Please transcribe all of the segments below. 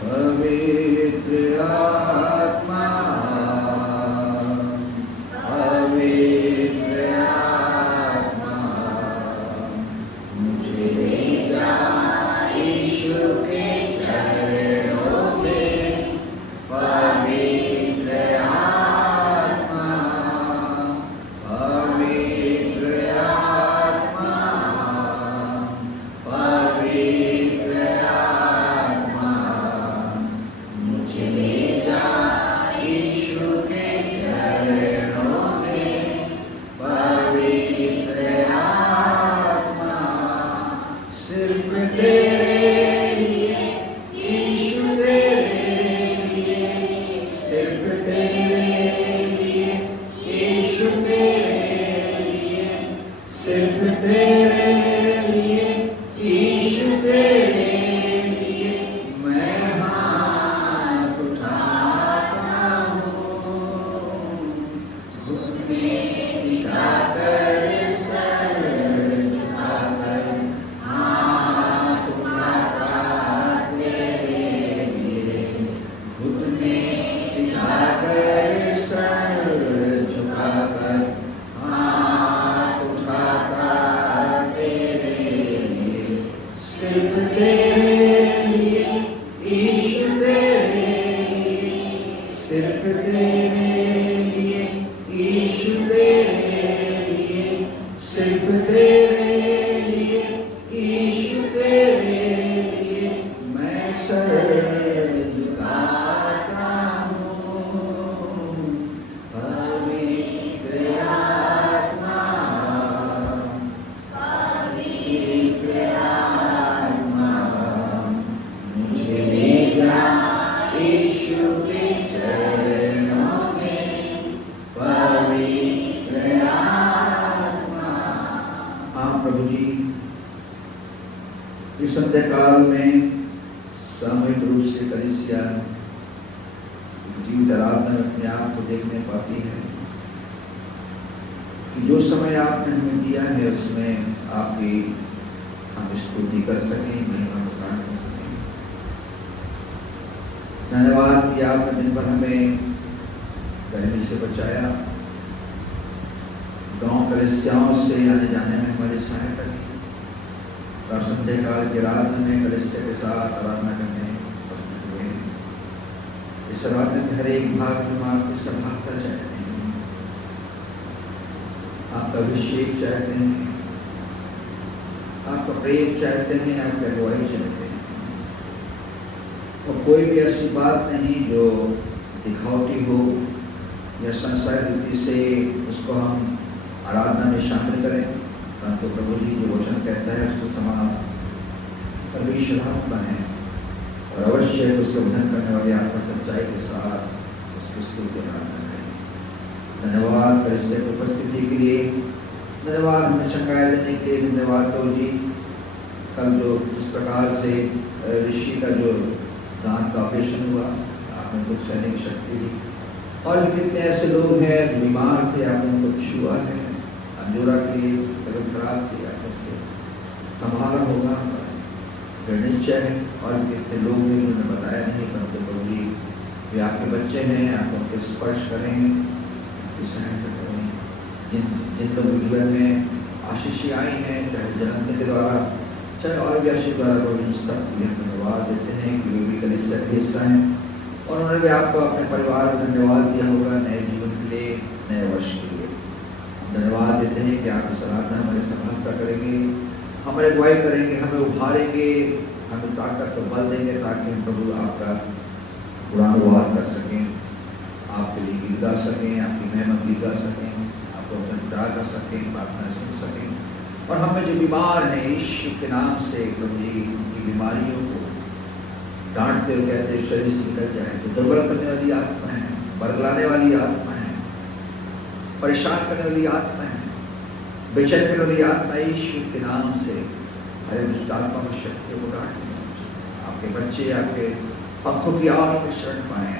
पवित्र आत्मा, पवित्र आत्मा, मुझे ले जा यीशु के चरणों में। पवित्र आत्मा, पवित्र आत्मा, पवित्र आत्मा, मुझे ले जा यीशु के चरणों में। पवित्र आत्मा, सिर्फ तेरे लिए यीशु, तेरे लिए, सिर्फ तेरे लिए यीशु, तेरे लिए, सिर्फ तेरे लिए यीशु, तेरे लिए मैं हाथ उठाता हूँ। घुटने दिखाकर सर झुकाकर हाथ उठाता तेरे लिए। घुटने दिखाकर सर झुकाकर हाथ उठाता तेरे लिए। सिर्फ तेरे लिए यीशु, तेरे लिए, सिर्फ तेरे लिए यीशु, तेरे लिए, सिर्फ तेरे लिए यीशु, तेरे लिए मैं सर झुकाता हूँ। पवित्र आत्मा, पवित्र आत्मा, मुझे ले जा यीशु के चरणों में। पवित्र आत्मा। हाँ प्रभु जी, इस संध्या काल में सामूहिक रूप से कलीसिया जीवित आराधना में अपने आप को देखने पाती है कि जो समय आपने हमें दिया है उसमें आपकी हम स्तुति कर सकें, महिमा प्रदान कर सकें। धन्यवाद कि आपने दिन भर हमें गर्मी से बचाया, गांव कलीसियाओं से आने जाने में हमारी सहायता की। और संध्या काल की आराधना में कलीसिया के साथ आराधना करने उपस्थित हुए हैं। इस आराधना के हर एक भाग में हम आपकी सभागता चाहते हैं, आपका अभिषेक चाहते हैं, आपका प्रेम चाहते हैं, आपकी अगुवाई चाहते हैं। और कोई भी ऐसी बात नहीं जो दिखावटी हो या संसार रीति से उसको हम आराधना में शामिल करें, परंतु प्रभु जी जो वचन कहता है उसके समान परमेश्वर आत्मा है और अवश्य उसके वचन करने वाली आत्मा सच्चाई के साथ उसकी स्तुति आराधना करें। धन्यवाद कलीसिया की उपस्थिति के लिए, धन्यवाद हमें शंकाया देने के लिए, धन्यवाद प्रभु जी। कल जो जिस प्रकार से ऋषि का जो दांत का ऑपरेशन हुआ, आपने कुछ सहने की शक्ति दी। और भी कितने ऐसे लोग हैं जो बीमार थे, आपने उनको छुआ है, अंजोरा की तबीयत खराब थी, आपने उसको संभाला होगा, निश्चय है। और भी कितने लोग हैं उन्होंने बताया नहीं, परंतु प्रभु जी वे आपके बच्चे हैं, आप उनके स्पर्श करें, उनकी सहायता करें। जिन लोगों के जीवन में आशीष आई हैं, चाहे जन्म के द्वारा चाहे और भी आशीष द्वारा, प्रभु जी सब के लिए धन्यवाद देते हैं कि वे भी कलीसिया का हिस्सा हैं और उन्होंने भी आपको अपने परिवार में धन्यवाद दिया होगा नए जीवन के लिए, नए वर्ष के लिए। धन्यवाद देते हैं कि आप इस आराधना हमारे सहायता करेंगे, हमारे अगुवाई करेंगे, हमें उभारेंगे, हमें ताकत और बल देंगे ताकि हम प्रभु आपका गुणानुवाद कर सकें, आपके लिए गीत गा सकें, आपकी मेहनत गीत गा सकें, आपको वचन प्रचार कर सकें, प्रार्थना सुन सकें। और हमें जो बीमार हैं यीशु के नाम से प्रभु जी उनकी बीमारियों को डांटते हुए कहते शरीर से निकल जाए। तो दुर्बल करने वाली आत्मा है, बरगलाने वाली आत्मा है, परेशान करने वाली आत्मा है, बेचैन करने वाली आत्मा यीशु के नाम से हरे दुष्ट आत्मा की शक्तियों को डांटते हैं। आपके बच्चे आपके पंखों की आग में शरण पाए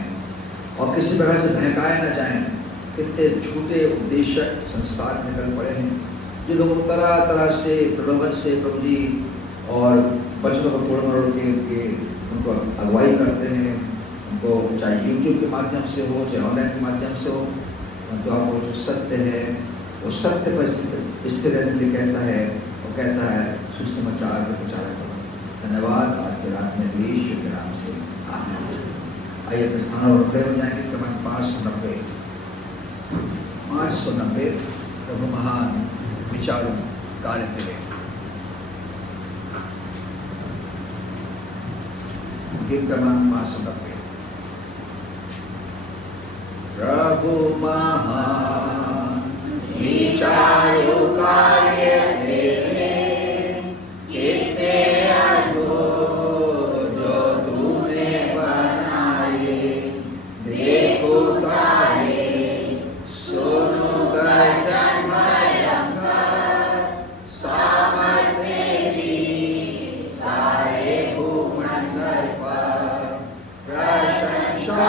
और किसी प्रकार से बहकाए न जाएं। कितने झूठे उपदेशक संसार में निकल पड़े हैं जो लोग तरह तरह से प्रलोभन से प्रभु जी और बच्चों को तोड़ मरोड़ के उनको अगुवाई करते हैं, उनको चाहे यूट्यूब के माध्यम से हो चाहे ऑनलाइन के माध्यम से हो, तो आपको जो सत्य है वो सत्य पर स्थिर रहने के लिए कहता है, वो कहता है सुसमाचार का प्रचार करो। धन्यवाद। आज की रात में ईश्वर के नाम से आमीन। आइए अपने स्थानों पर खड़े हो जाएंगे। क्रमांक 590 प्रभु महान विचारों कार्य तेरे। गीत क्रमांक 590। प्रभु महान विचारों कार्य तेरे, कितने अद्भुत जो तूने बनाए। देखो तारे, सुनो गर्जन भयंकर, सामर्थ तेरी सारे भूमंडल पर। प्रशंसा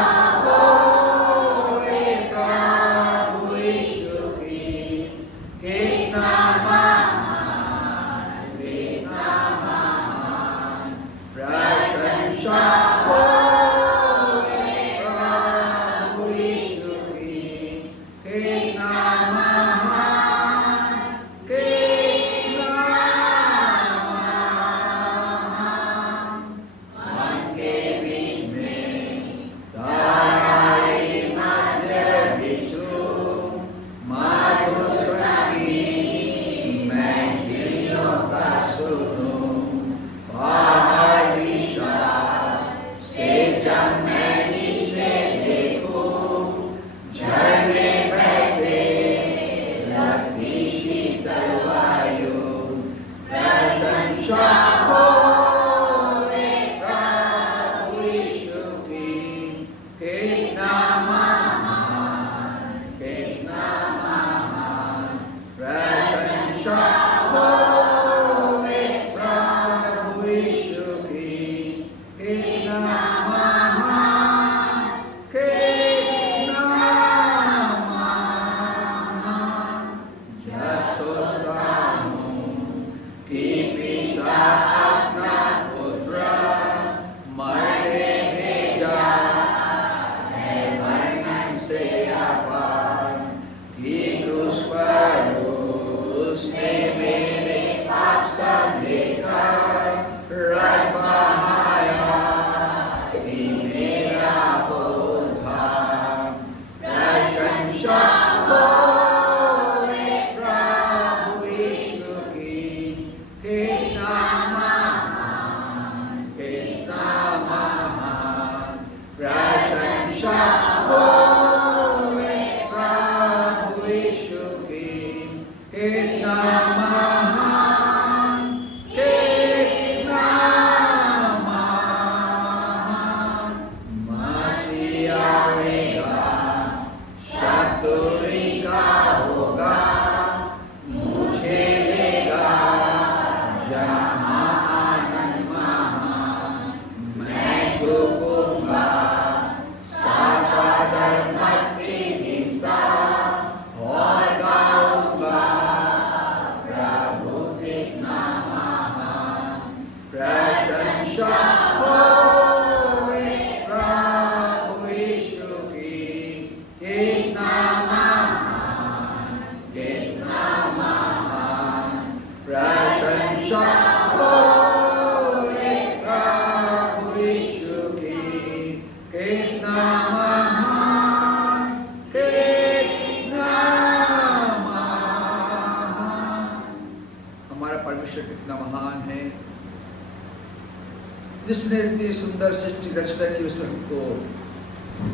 जिसने इतनी सुंदर सृष्टि रचना की, उसमें हमको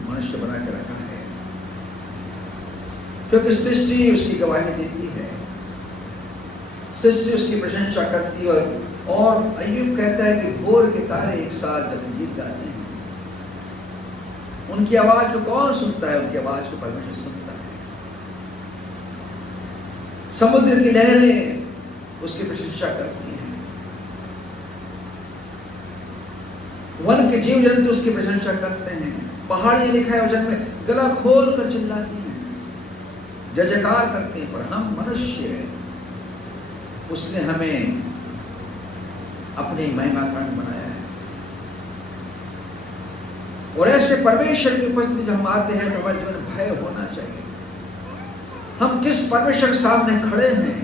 मनुष्य बना के रखा है, क्योंकि सृष्टि उसकी गवाही देती है, सृष्टि उसकी प्रशंसा करती है। और अय्यूब कहता है कि भोर के तारे एक साथ जब गीत गाते हैं, उनकी आवाज को कौन सुनता है? उनकी आवाज को परमेश्वर सुनता है। समुद्र की लहरें उसकी प्रशंसा करती हैं, वन के जीव जंतु उसकी प्रशंसा करते हैं, पहाड़ियां लिखा है वचन में गला खोल कर चिल्लाती हैं, जय जयकार करते हैं। पर हम मनुष्य, उसने हमें अपनी महिमा कारण बनाया है। और ऐसे परमेश्वर की उपस्थिति जब हम आते हैं तो हमारे जीवन में भय होना चाहिए। हम किस परमेश्वर के सामने खड़े हैं,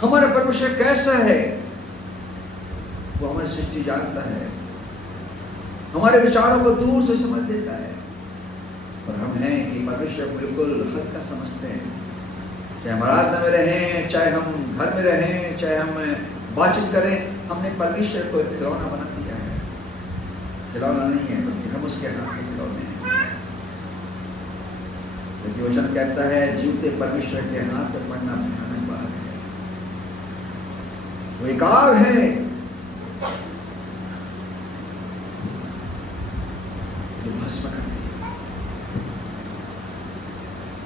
हमारा परमेश्वर कैसा है, वो हमारी सृष्टि जानता है, हमारे विचारों को दूर से समझ लेता है। और हम हैं कि परमेश्वर बिल्कुल हल्का समझते हैं। चाहे हम आराधना में रहें, चाहे हम घर में रहें, चाहे हम बातचीत करें, हमने परमेश्वर को एक खिलौना बना दिया है। खिलौना नहीं है बल्कि हम उसके हाथ के खिलौने हैं। क्योंकि वचन कहता है जीवते परमेश्वर के हाथ में पड़ना भयानक बात है। वो एक आग है जो भस्म करती है।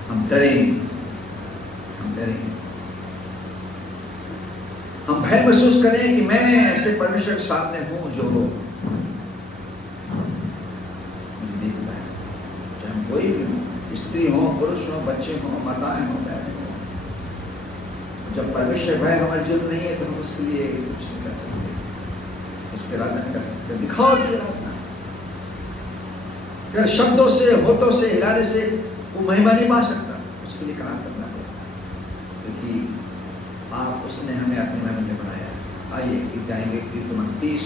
हम डरें, हम भय महसूस करें कि मैं ऐसे परमेश्वर के सामने हूं जो मुझे देखता है। चाहे हम कोई भी हो, स्त्री हो, पुरुष हो, बच्चे हो, माताएं हो, बहनें हो। जब परमेश्वर भय हमारे जीवन नहीं है तो हम उसके लिए कुछ नहीं कर सकते, उसके आराधना नहीं कर सकते। दिखाओ की आराधना अगर शब्दों से, होठों से, हिलाने से वो महिमा नहीं पा सकता। उसके लिए काम करना होगा, क्योंकि आप उसने हमें अपने महिमा में बनाया। आइए गीत गाएंगे, कीर्तन 30,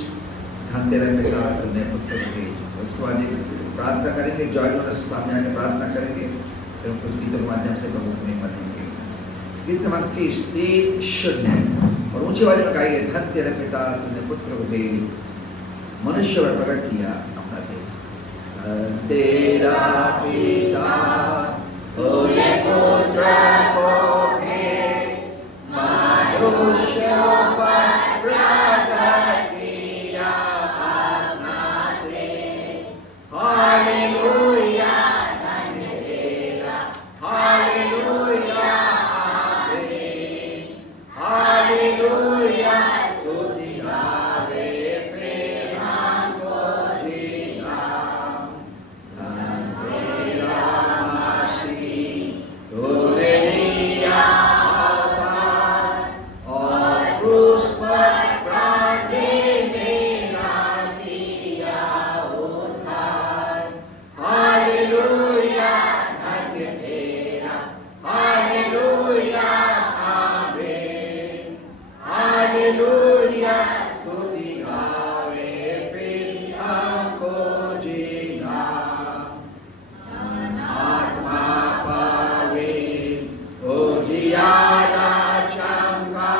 धन तेरा पिता तूने पुत्र भेज। उसके बाद एक प्रार्थना करेंगे, जॉय सामने आके प्रार्थना करेंगे, फिर कुछ गीतों के माध्यम से प्रभु को महिमा देंगे। कीर्तन 30, 3, 0 और ऊंची आवाज में गाइए। धन तेरा पिता तूने पुत्र को भेज, मनुष्य पर प्रकट किया अपना देह। तेरा पिता तूने पुत्र को भेज, मनुष्य पर प्रकट किया अपना देह। हालेलुया, धन तेरा, हालेलुया, आमीन, हालेलुया, स्तुति गावे फिर हमको जीना। धन तेरा मसीह तूने लिया अवतार, और क्रूस पर प्राण दे मेरा किया उद्धार। हालेलुया, धन तेरा, हालेलुया, आमीन, हालेलुया, स्तुति गावे फिर हमको जीना। आत्मा पवित्र उजियारा चमका,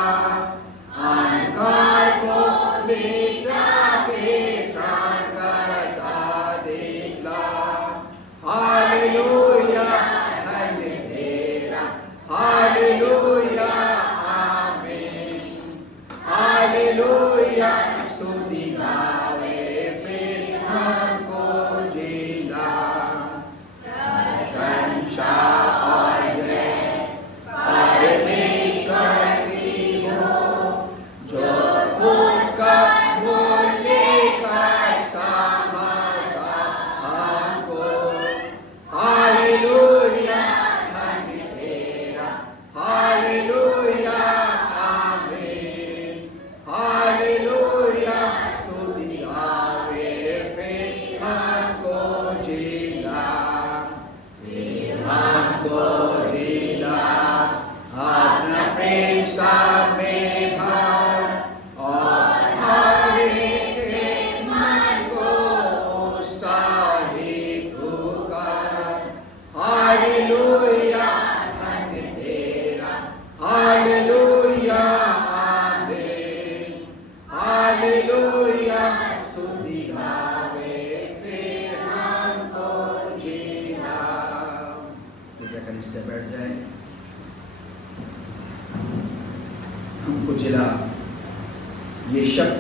अंधकार को मिटा के त्राण करता दिखला। हालेलुया, धन तेरा, हालेलुया, आमीन, हालेलुया, स्तुति गावे फिर हमको जीना। प्रशंसा और जय परमेश्वर की हो, जो उसका मूल्य कर संभालता हमको। हालेलुया, धन तेरा, हालेलुया, आमीन, हालेलुया, स्तुति गावे फिर हमको जीना। फिर हमको जीना, अपना प्रेम सब में भर, और हर एक के मन को उत्साहित कर। हालेलुया, धन तेरा, हालेलुया, आमीन, हालेलुया, स्तुति गावे फिर हमको जीना। कृपया कर इससे बैठ जाए। हमको जिला, ये शब्द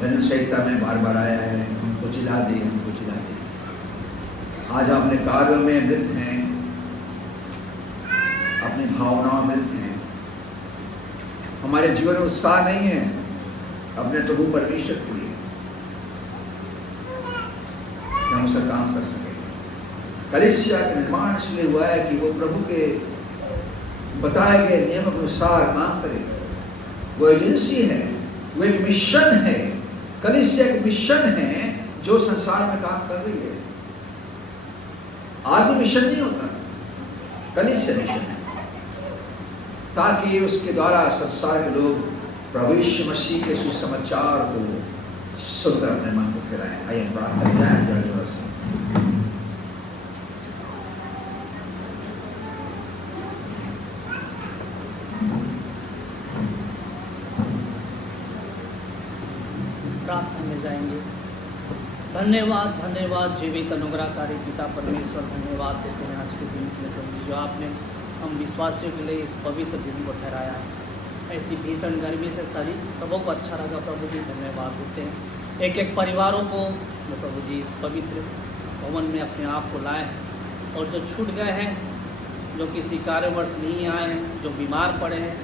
भजन संहिता में बार बार आया है। हमको जिला दे, हमको जिला दे। आज अपने कार्यों में मृत हैं, अपनी भावनाओं में मृत हैं, हमारे जीवन में उत्साह नहीं है अपने प्रभु परमेश्वर के लिए कि हम उसका काम कर सके। कलीसिया का निर्माण इसलिए हुआ है कि वो प्रभु के बताए गए नियम के अनुसार काम करे। वो एजेंसी है, वो एक मिशन है। कलीसिया एक मिशन है जो संसार में काम कर रही है। आदमी मिशन नहीं होता, कलीसिया मिशन है, ताकि उसके द्वारा संसार के लोग प्रभु यीशु मसीह के सुसमाचार को सुनकर अपने मन को फिराएं। आइए प्रार्थना करें। प्रार्थना में जाएंगे। धन्यवाद धन्यवाद जीवित अनुग्रहकारी पिता परमेश्वर, धन्यवाद देते हैं आज के दिन के लिए प्रभु जी, जो आपने हम विश्वासियों के लिए इस पवित्र दिन को ठहराया है। ऐसी भीषण गर्मी से सबों को अच्छा लगा प्रभु जी, धन्यवाद देते हैं। एक एक परिवारों को जो प्रभु जी इस पवित्र भवन में अपने आप को लाए हैं, और जो छूट गए हैं, जो किसी कार्यवर्ष नहीं आए हैं, जो बीमार पड़े हैं,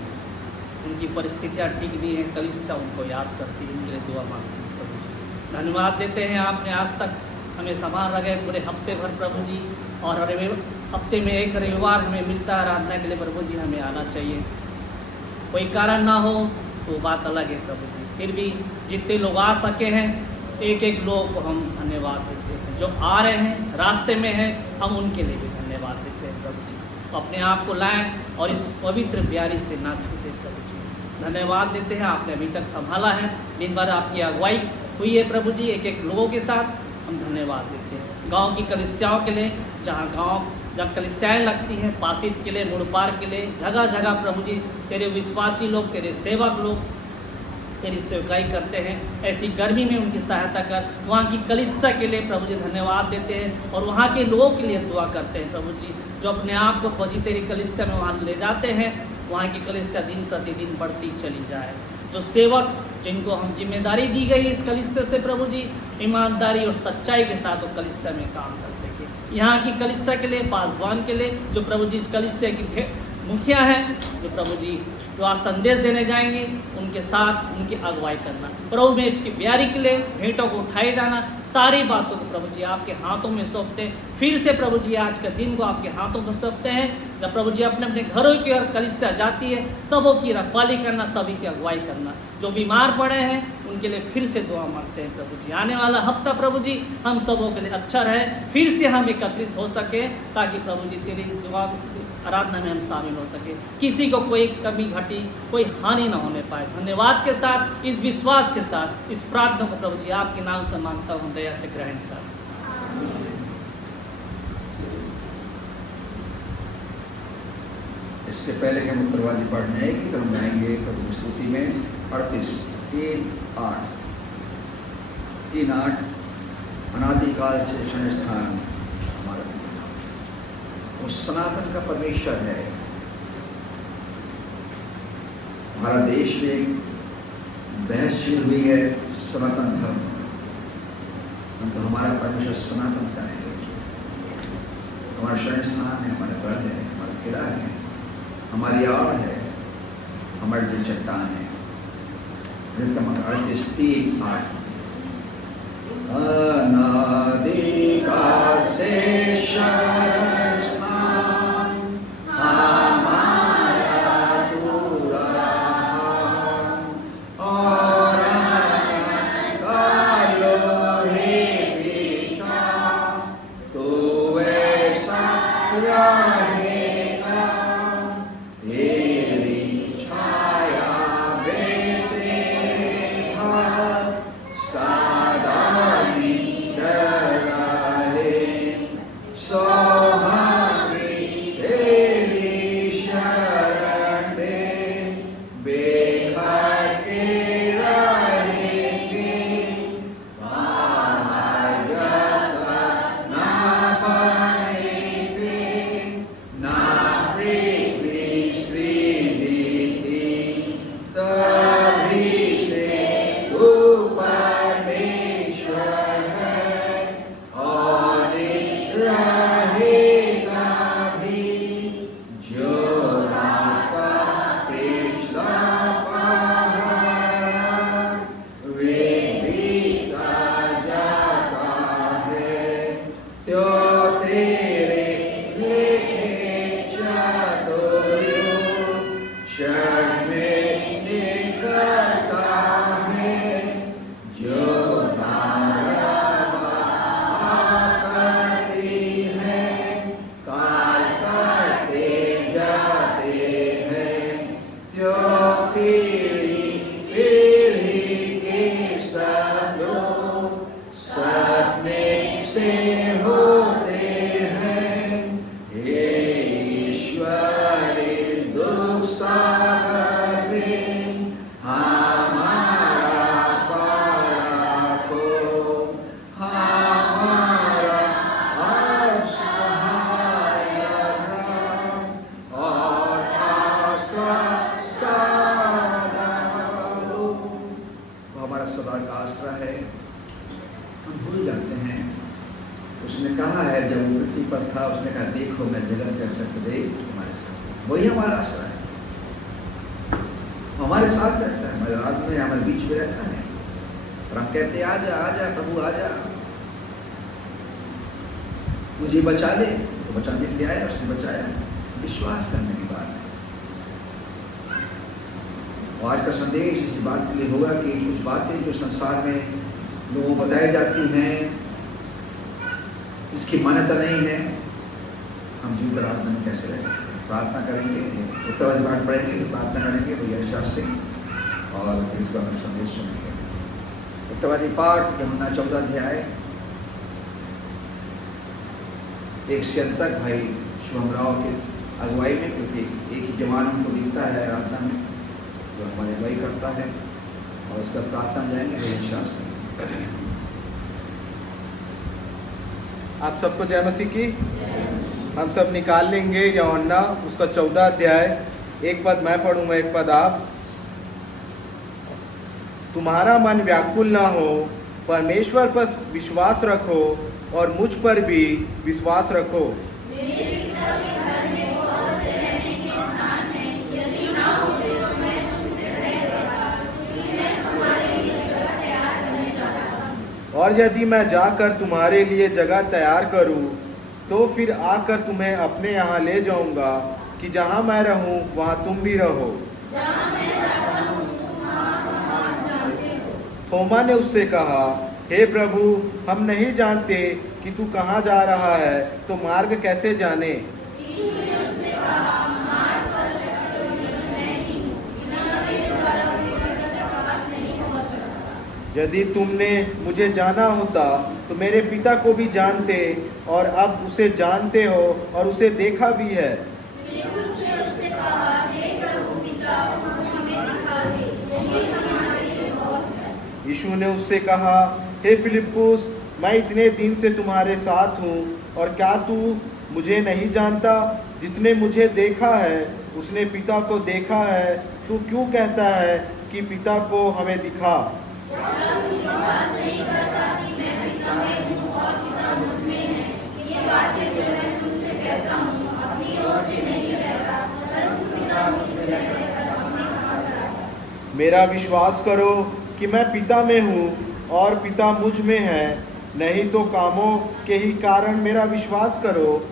उनकी परिस्थितियाँ ठीक नहीं है, कलीसिया उनको याद करती है, उनके लिए दुआ मांगती है प्रभु जी। धन्यवाद देते हैं आपने आज तक हमें संभाल रखे पूरे हफ्ते भर प्रभु जी, और हर हफ्ते में एक रविवार हमें मिलता है आराधना के लिए प्रभु जी। हमें आना चाहिए, कोई कारण ना हो तो बात अलग है प्रभु जी, फिर भी जितने लोग आ सके हैं, एक एक लोग को हम धन्यवाद देते हैं। जो आ रहे हैं, रास्ते में हैं, हम उनके लिए भी धन्यवाद देते हैं प्रभु जी। अपने आप को लाएं और इस पवित्र प्यारी से ना छूटे प्रभु जी। धन्यवाद देते हैं, आपने अभी तक संभाला है, दिन भर आपकी अगुवाई हुई है प्रभु जी, एक एक लोगों के साथ हम धन्यवाद देते हैं। गांव की कलीसियाओं के लिए, जहाँ कलीसियाएँ लगती हैं, पासित के लिए, मुड़पार के लिए, जगह जगह प्रभु जी तेरे विश्वासी लोग, तेरे सेवक लोग तेरी सेवकाई करते हैं। ऐसी गर्मी में उनकी सहायता कर। वहाँ की कलीसिया के लिए प्रभु जी धन्यवाद देते हैं, और वहाँ के लोगों के लिए दुआ करते हैं प्रभु जी, जो अपने आप को प्रभु जी तेरी कलीसिया में वहाँ ले जाते हैं। वहाँ की कलीसिया दिन प्रतिदिन बढ़ती चली जाए। जो सेवक जिनको हम जिम्मेदारी दी गई इस कलीसिया से प्रभु जी, ईमानदारी और सच्चाई के साथ वो कलीसिया में काम कर सके। यहाँ की कलीसिया के लिए, पासवान के लिए, जो प्रभु जी इस कलीसिया की मुखिया हैं, जो प्रभु जी जो आज संदेश देने जाएंगे, उनके साथ उनकी अगुवाई करना। प्रभु में इसकी ब्यारी के लिए भेंटों को उठाए जाना, सारी बातों को प्रभु जी आपके हाथों में सौंपते हैं। फिर से प्रभु जी आज के दिन को आपके हाथों में सौंपते हैं। जब प्रभु जी अपने अपने घरों की ओर कलीसिया जाती है, सबों की रखवाली करना, सभी की अगुवाई करना। जो बीमार पड़े हैं उनके लिए फिर से दुआ मांगते हैं प्रभु जी। आने वाला हफ्ता प्रभु जी हम सबों के लिए अच्छा रहे, फिर से हम एकत्रित हो सके, ताकि प्रभु जी तेरी इस दुआ आराधना में हम शामिल हो सके, किसी को कोई कमी घटी, कोई हानि ना होने पाए। धन्यवाद के साथ, इस विश्वास के साथ, इस प्रार्थना को प्रभु जी आपके नाम से मांगता हूँ, दया से ग्रहण कर। इसके पहले कि हम उत्तरवादी पढ़ने आएगी तो हम गाएंगे प्रभु की स्तुति में 38 3-8 अनादिकाल से क्षण स्थान हमारा पिता, वो सनातन का परमेश्वर है। हमारा देश में एक बहस छिड़ी हुई है सनातन धर्म, तो हमारा परमेश्वर सनातन का है। हमारा शरण स्थान है, हमारा घर है, हमारा किला है, हमारी आड़ है, हमारी दिल चट्टान है। 38:3-8 अनादिकाल से शरण स्थान हमारा तू रहा, और कालो ही पिता तो ऐसा रहेगा। तेरी छाया में तेरे घर सदा निडर रहे। सो से होते हैं। हे ईश्वर इस दुख सागर में हमारा पाला को, हमारा असहाय नाम और आसरा सदा लो। वो हमारा सदा का आसरा है। हम भूल जाते हैं, उसने कहा है जब वो पृथ्वी पर था, उसने कहा देखो मैं जगत के अंत से देख तुम्हारे साथ। वही हमारा आसरा है, हमारे साथ रहता है, हमारे रात में हमारे बीच में रहता है। और हम कहते हैं आजा आजा प्रभु आजा, मुझे बचा ले। तो बचाने के लिए आया, उसने बचाया। विश्वास करने की बात है। और आज का संदेश इस बात के लिए होगा कि कुछ बातें जो संसार में लोगों को बताई जाती हैं, इसकी मान्यता नहीं है, हम जीवित आराधना में कैसे रह सकते हैं। प्रार्थना करेंगे, उत्तरवादी पाठ पढ़ेंगे, फिर प्रार्थना करेंगे भैया शास्त्री, और फिर इसका हम संदेश सुनेंगे। उत्तरवादी पाठ यूहन्ना 14 अध्याय 1 से अंत तक भाई शुभम राव के अगुवाई में, क्योंकि एक ही जवान हमको दिखता है आराधना में जो हमारी अगुवाई करता है, और उसका प्रार्थना जाएंगे भैया शास्त्री। आप सबको जय मसीह की। हम सब निकाल लेंगे यूहन्ना उसका 14 अध्याय, एक पद मैं पढ़ूंगा, एक पद आप। तुम्हारा मन व्याकुल ना हो, परमेश्वर पर विश्वास रखो और मुझ पर भी विश्वास रखो। और यदि मैं जाकर तुम्हारे लिए जगह तैयार करूं, तो फिर आकर तुम्हें अपने यहाँ ले जाऊंगा, कि जहाँ मैं रहूं वहाँ तुम भी रहो। थोमा ने उससे कहा, हे प्रभु, हम नहीं जानते कि तू कहाँ जा रहा है, तो मार्ग कैसे जाने? यदि तुमने मुझे जाना होता तो मेरे पिता को भी जानते, और अब उसे जानते हो और उसे देखा भी है। यीशु ने उससे कहा, हे फिलिप्पुस, मैं इतने दिन से तुम्हारे साथ हूँ, और क्या तू मुझे नहीं जानता? जिसने मुझे देखा है उसने पिता को देखा है। तू क्यों कहता है कि पिता को हमें दिखा? मेरा विश्वास करो कि मैं पिता में हूँ और पिता मुझ में है, नहीं तो कामों के ही कारण मेरा विश्वास करो।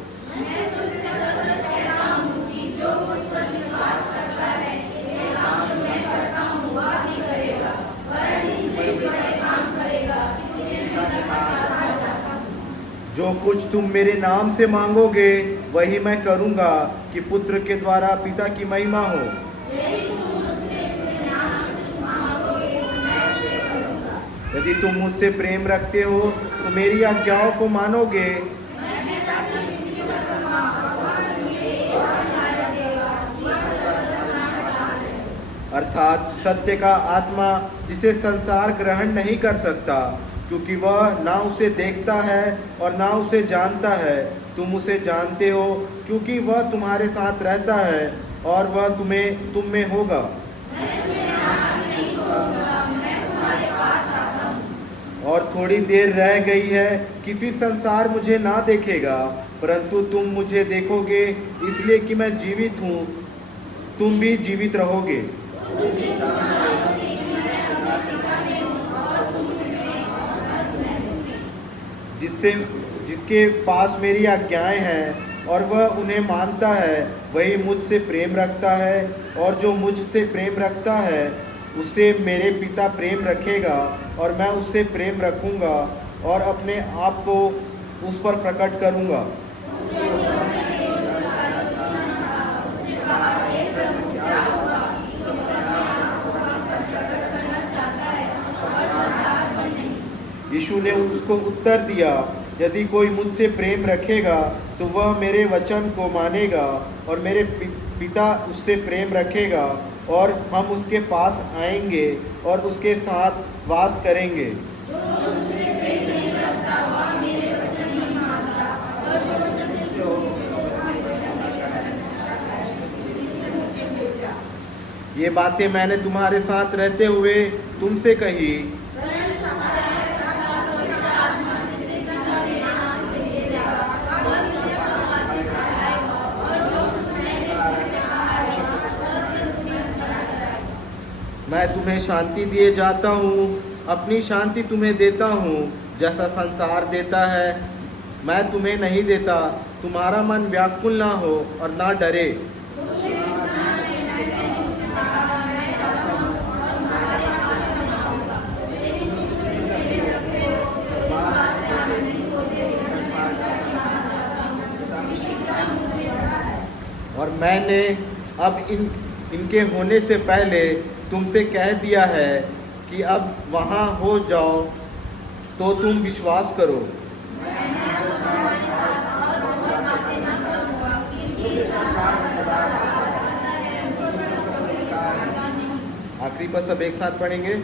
जो कुछ तुम मेरे नाम से मांगोगे वही मैं करूँगा, कि पुत्र के द्वारा पिता की महिमा हो। यदि तुम मुझसे प्रेम रखते हो तो मेरी आज्ञाओं को मानोगे। अर्थात सत्य का आत्मा, जिसे संसार ग्रहण नहीं कर सकता, क्योंकि वह ना उसे देखता है और ना उसे जानता है। तुम उसे जानते हो, क्योंकि वह तुम्हारे साथ रहता है और वह तुम में होगा। और थोड़ी देर रह गई है कि फिर संसार मुझे ना देखेगा, परंतु तुम मुझे देखोगे, इसलिए कि मैं जीवित हूँ, तुम भी जीवित रहोगे। जिसके पास मेरी आज्ञाएं हैं और वह उन्हें मानता है, वही मुझसे प्रेम रखता है, और जो मुझसे प्रेम रखता है उससे मेरे पिता प्रेम रखेगा, और मैं उससे प्रेम रखूंगा और अपने आप को उस पर प्रकट करूंगा। यीशु ने उसको उत्तर दिया, यदि कोई मुझसे प्रेम रखेगा तो वह मेरे वचन को मानेगा और मेरे पिता उससे प्रेम रखेगा और हम उसके पास आएंगे और उसके साथ वास करेंगे। ये बातें मैंने तुम्हारे साथ रहते हुए तुमसे कही, मैं तुम्हें शांति दिए जाता हूँ, अपनी शांति तुम्हें देता हूँ। जैसा संसार देता है मैं तुम्हें नहीं देता। तुम्हारा मन व्याकुल ना हो और ना डरे। और मैंने अब इनके होने से पहले तुमसे कह दिया है कि अब वहाँ हो जाओ तो तुम विश्वास करो। आखिरी पर सब एक साथ पढ़ेंगे।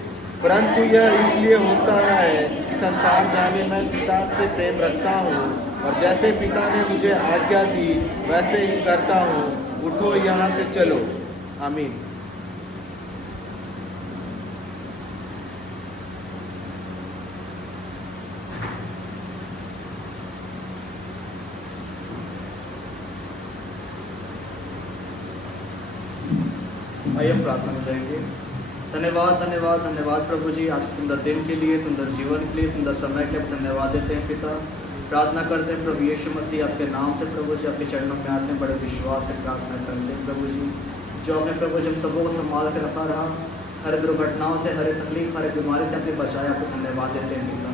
परंतु यह इसलिए होता है कि संसार जाने मैं पिता से प्रेम रखता हूँ और जैसे पिता ने मुझे आज्ञा दी वैसे ही करता हूँ। उठो यहाँ से चलो। आमीन। आइए हम प्रार्थना में जाएंगे। धन्यवाद धन्यवाद धन्यवाद प्रभु जी, आज के सुंदर दिन के लिए, सुंदर जीवन के लिए, सुंदर समय के लिए धन्यवाद देते हैं पिता। प्रार्थना करते हैं प्रभु यीशु मसीह आपके नाम से प्रभु जी, आपके चरणों में आते हैं बड़े विश्वास से प्रार्थना करते हैं प्रभु जी। जो आपने प्रभु जी हम सबों को संभाल कर रखा रहा, हर दुर्घटनाओं से, हर तकलीफ, हर बीमारी से आपने बचाया, आपको धन्यवाद देते हैं पिता।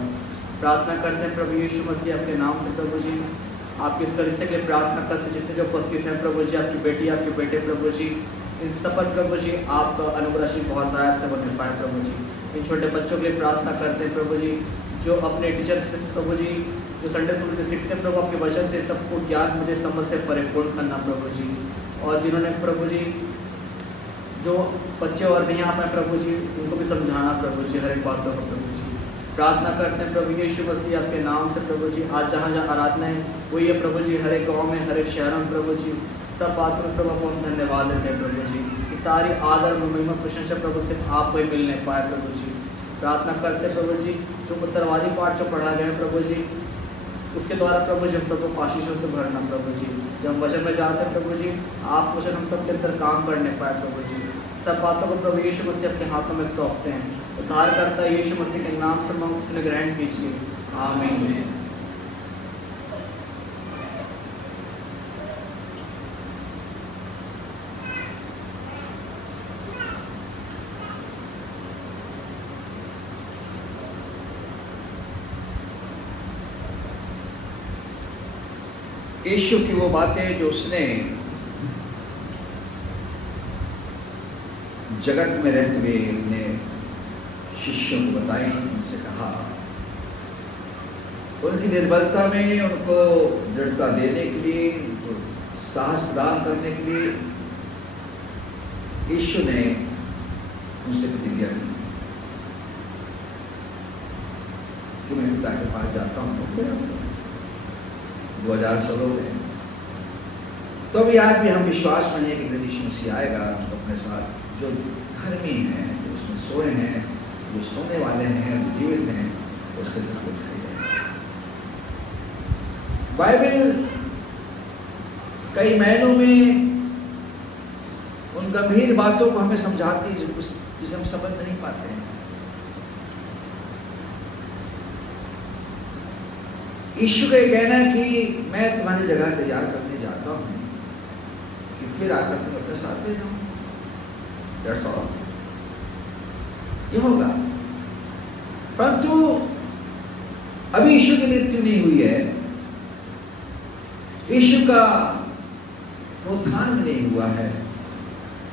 प्रार्थना करते हैं प्रभु यीशु मसीह आपके नाम से प्रभु जी, आपके इस रिश्ते के लिए प्रार्थना करते हैं। जितने जो उपस्थित हैं प्रभु जी, आपकी बेटी, आपके बेटे प्रभु जी, इन सब पर प्रभु जी आपका अनुग्रह बहुत आया से बन पाए प्रभु जी। इन छोटे बच्चों के लिए प्रार्थना करते हैं प्रभु जी, जो अपने टीचर से प्रभु जी, जो संडे स्कूल से सीखते हैं प्रभु, आपके वचन से सबको ज्ञान मुझे समझ से परिपूर्ण करना प्रभु जी। और जिन्होंने प्रभु जी जो बच्चे और नहीं आ पाए प्रभु जी, उनको भी समझाना प्रभु जी, हर एक बातों को प्रभु जी। प्रार्थना करते हैं प्रभु यीशु मसीह आपके नाम से प्रभु जी, आज जहाँ जहाँ आराधना है वही है प्रभु जी, हर एक गाँव में, हर एक शहर में प्रभु जी, सब बातों में प्रभु को हम धन्यवाद देते हैं प्रभु जी। कि सारी आदर महिमा प्रशंसा प्रभु सिर्फ आपको ही मिलने पाए प्रभु जी। प्रार्थना करते हैं प्रभु जी, जो उत्तरवादी पाठ जो पढ़ा गया है प्रभु जी, उसके द्वारा प्रभु जी हम सबको आशीषों से भरना प्रभु जी। जब हम वचन में जाते हैं प्रभु जी, आप वचन हम सब के अंदर काम करने पाए प्रभु जी। सब बातों को प्रभु यीशु मसीह आपके हाथों में सौंपते हैं। उद्धार करता है यीशु मसीह के नाम से मंग ग्रहण कीजिए। आमीन। यीशु की वो बातें जो उसने जगत में रहते हुए अपने शिष्यों को बताई, उनसे कहा, उनकी निर्बलता में उनको दृढ़ता देने के लिए, उनको साहस प्रदान करने के लिए यीशु ने उनसे प्रतिज्ञा की कि मैं पिता के पास जाता हूँ। 2000 सालों में तो अभी आज भी हम विश्वास में हैं कि यदि यीशु मसीह आएगा तो अपने साथ जो धर्मी हैं, जो उसमें सोए हैं, जो सोने वाले हैं, जीवित हैं, उसके साथ उठाए जाएंगे। बाइबल कई महीनों में उन गंभीर बातों को हमें समझाती है जिसे हम समझ नहीं पाते हैं। यीशु का कहना है कि मैं तुम्हारी जगह तैयार करने जाता हूँ कि फिर आकर तुम अपने साथ ले जाऊँ। That's all। ये होगा। परंतु अभी यीशु की मृत्यु नहीं हुई है, यीशु का पुनरुत्थान भी नहीं हुआ है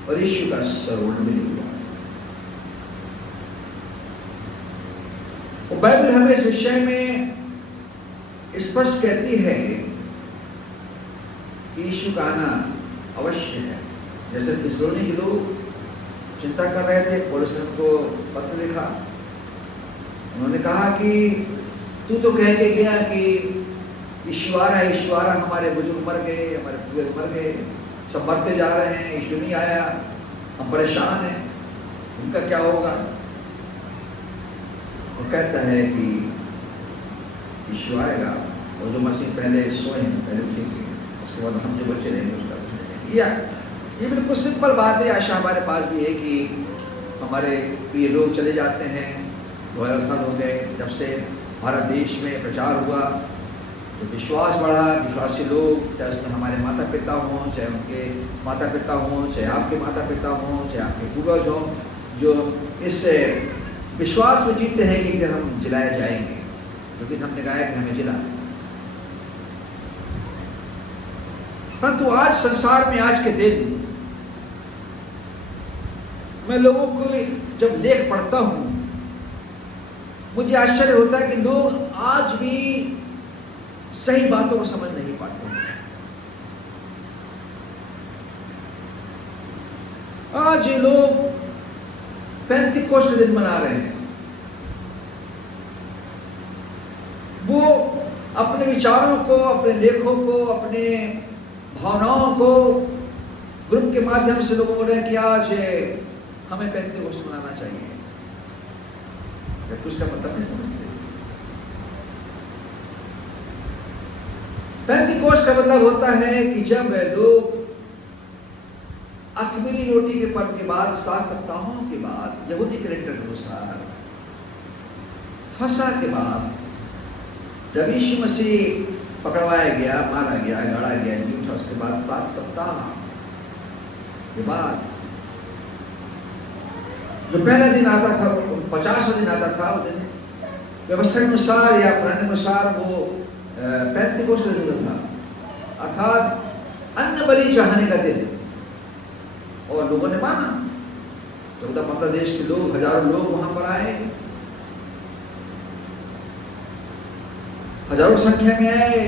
और यीशु का स्वरोहण भी नहीं हुआ है। और बाइबल हमें इस विषय में स्पष्ट कहती है कि यीशु का आना अवश्य है। जैसे थिस्सलुनीके के लोग चिंता कर रहे थे, पौलुस ने उनको पत्र लिखा, उन्होंने कहा कि तू तो कह के गया कि यीशु आ रहा है, यीशु आ रहा, हमारे बुजुर्ग मर गए, हमारे पूर्वज मर गए, सब मरते जा रहे हैं, यीशु नहीं आया, हम परेशान हैं, उनका क्या होगा। वो कहता है कि यीशु आएगा और जो मसीह पहले सोए हैं पहले उठेंगे, उसके बाद हम जो बच्चे रहेंगे उसका कुछ नहीं। ये बिल्कुल सिंपल बात है। आशा हमारे पास भी है कि हमारे प्रिय लोग चले जाते हैं। 2000 साल हो गए जब से भारत देश में प्रचार हुआ, तो विश्वास बढ़ा। विश्वासी लोग, चाहे उसमें हमारे माता पिता हों, चाहे उनके माता पिता हों, चाहे आपके माता पिता हों, चाहे आपके पूर्वज हों, जो इस विश्वास में जीते हैं कि फिर हम जिलाए जाएंगे, क्योंकि हमने कहा है कि हमें जिला। परंतु आज संसार में, आज के दिन मैं लोगों को जब लेख पढ़ता हूं, मुझे आश्चर्य होता है कि लोग आज भी सही बातों को समझ नहीं पाते हैं। आज ये लोग पेंतिकोस्त के दिन मना रहे हैं। वो अपने विचारों को, अपने लेखों को, अपने भावनाओं को ग्रुप के माध्यम से लोगों को बोल रहे हैं कि आज हमें पेंतिकोस्त मनाना चाहिए, उसका मतलब नहीं समझते। पेंतिकोस्त का मतलब होता है कि जब लोग अख़मीरी रोटी के पर्व के बाद 7 सप्ताहों के बाद यहूदी कैलेंडर के अनुसार फसह के बाद जब यीशु मसीह पकड़वाया गया, मारा गया, गाड़ा गया, जी उठा, उसके बाद 7 सप्ताह के बाद जो पहला दिन आता था, 50वां दिन आता था, वो दिन व्यवस्था के अनुसार या पुराने अनुसार वो पेंतिकोस्त का दिन था, अर्थात अन्न बलि चढ़ाने का दिन। और लोगों ने माना। 14-15 देश के लोग, हजारों लोग वहां पर आए, हजारों संख्या में आए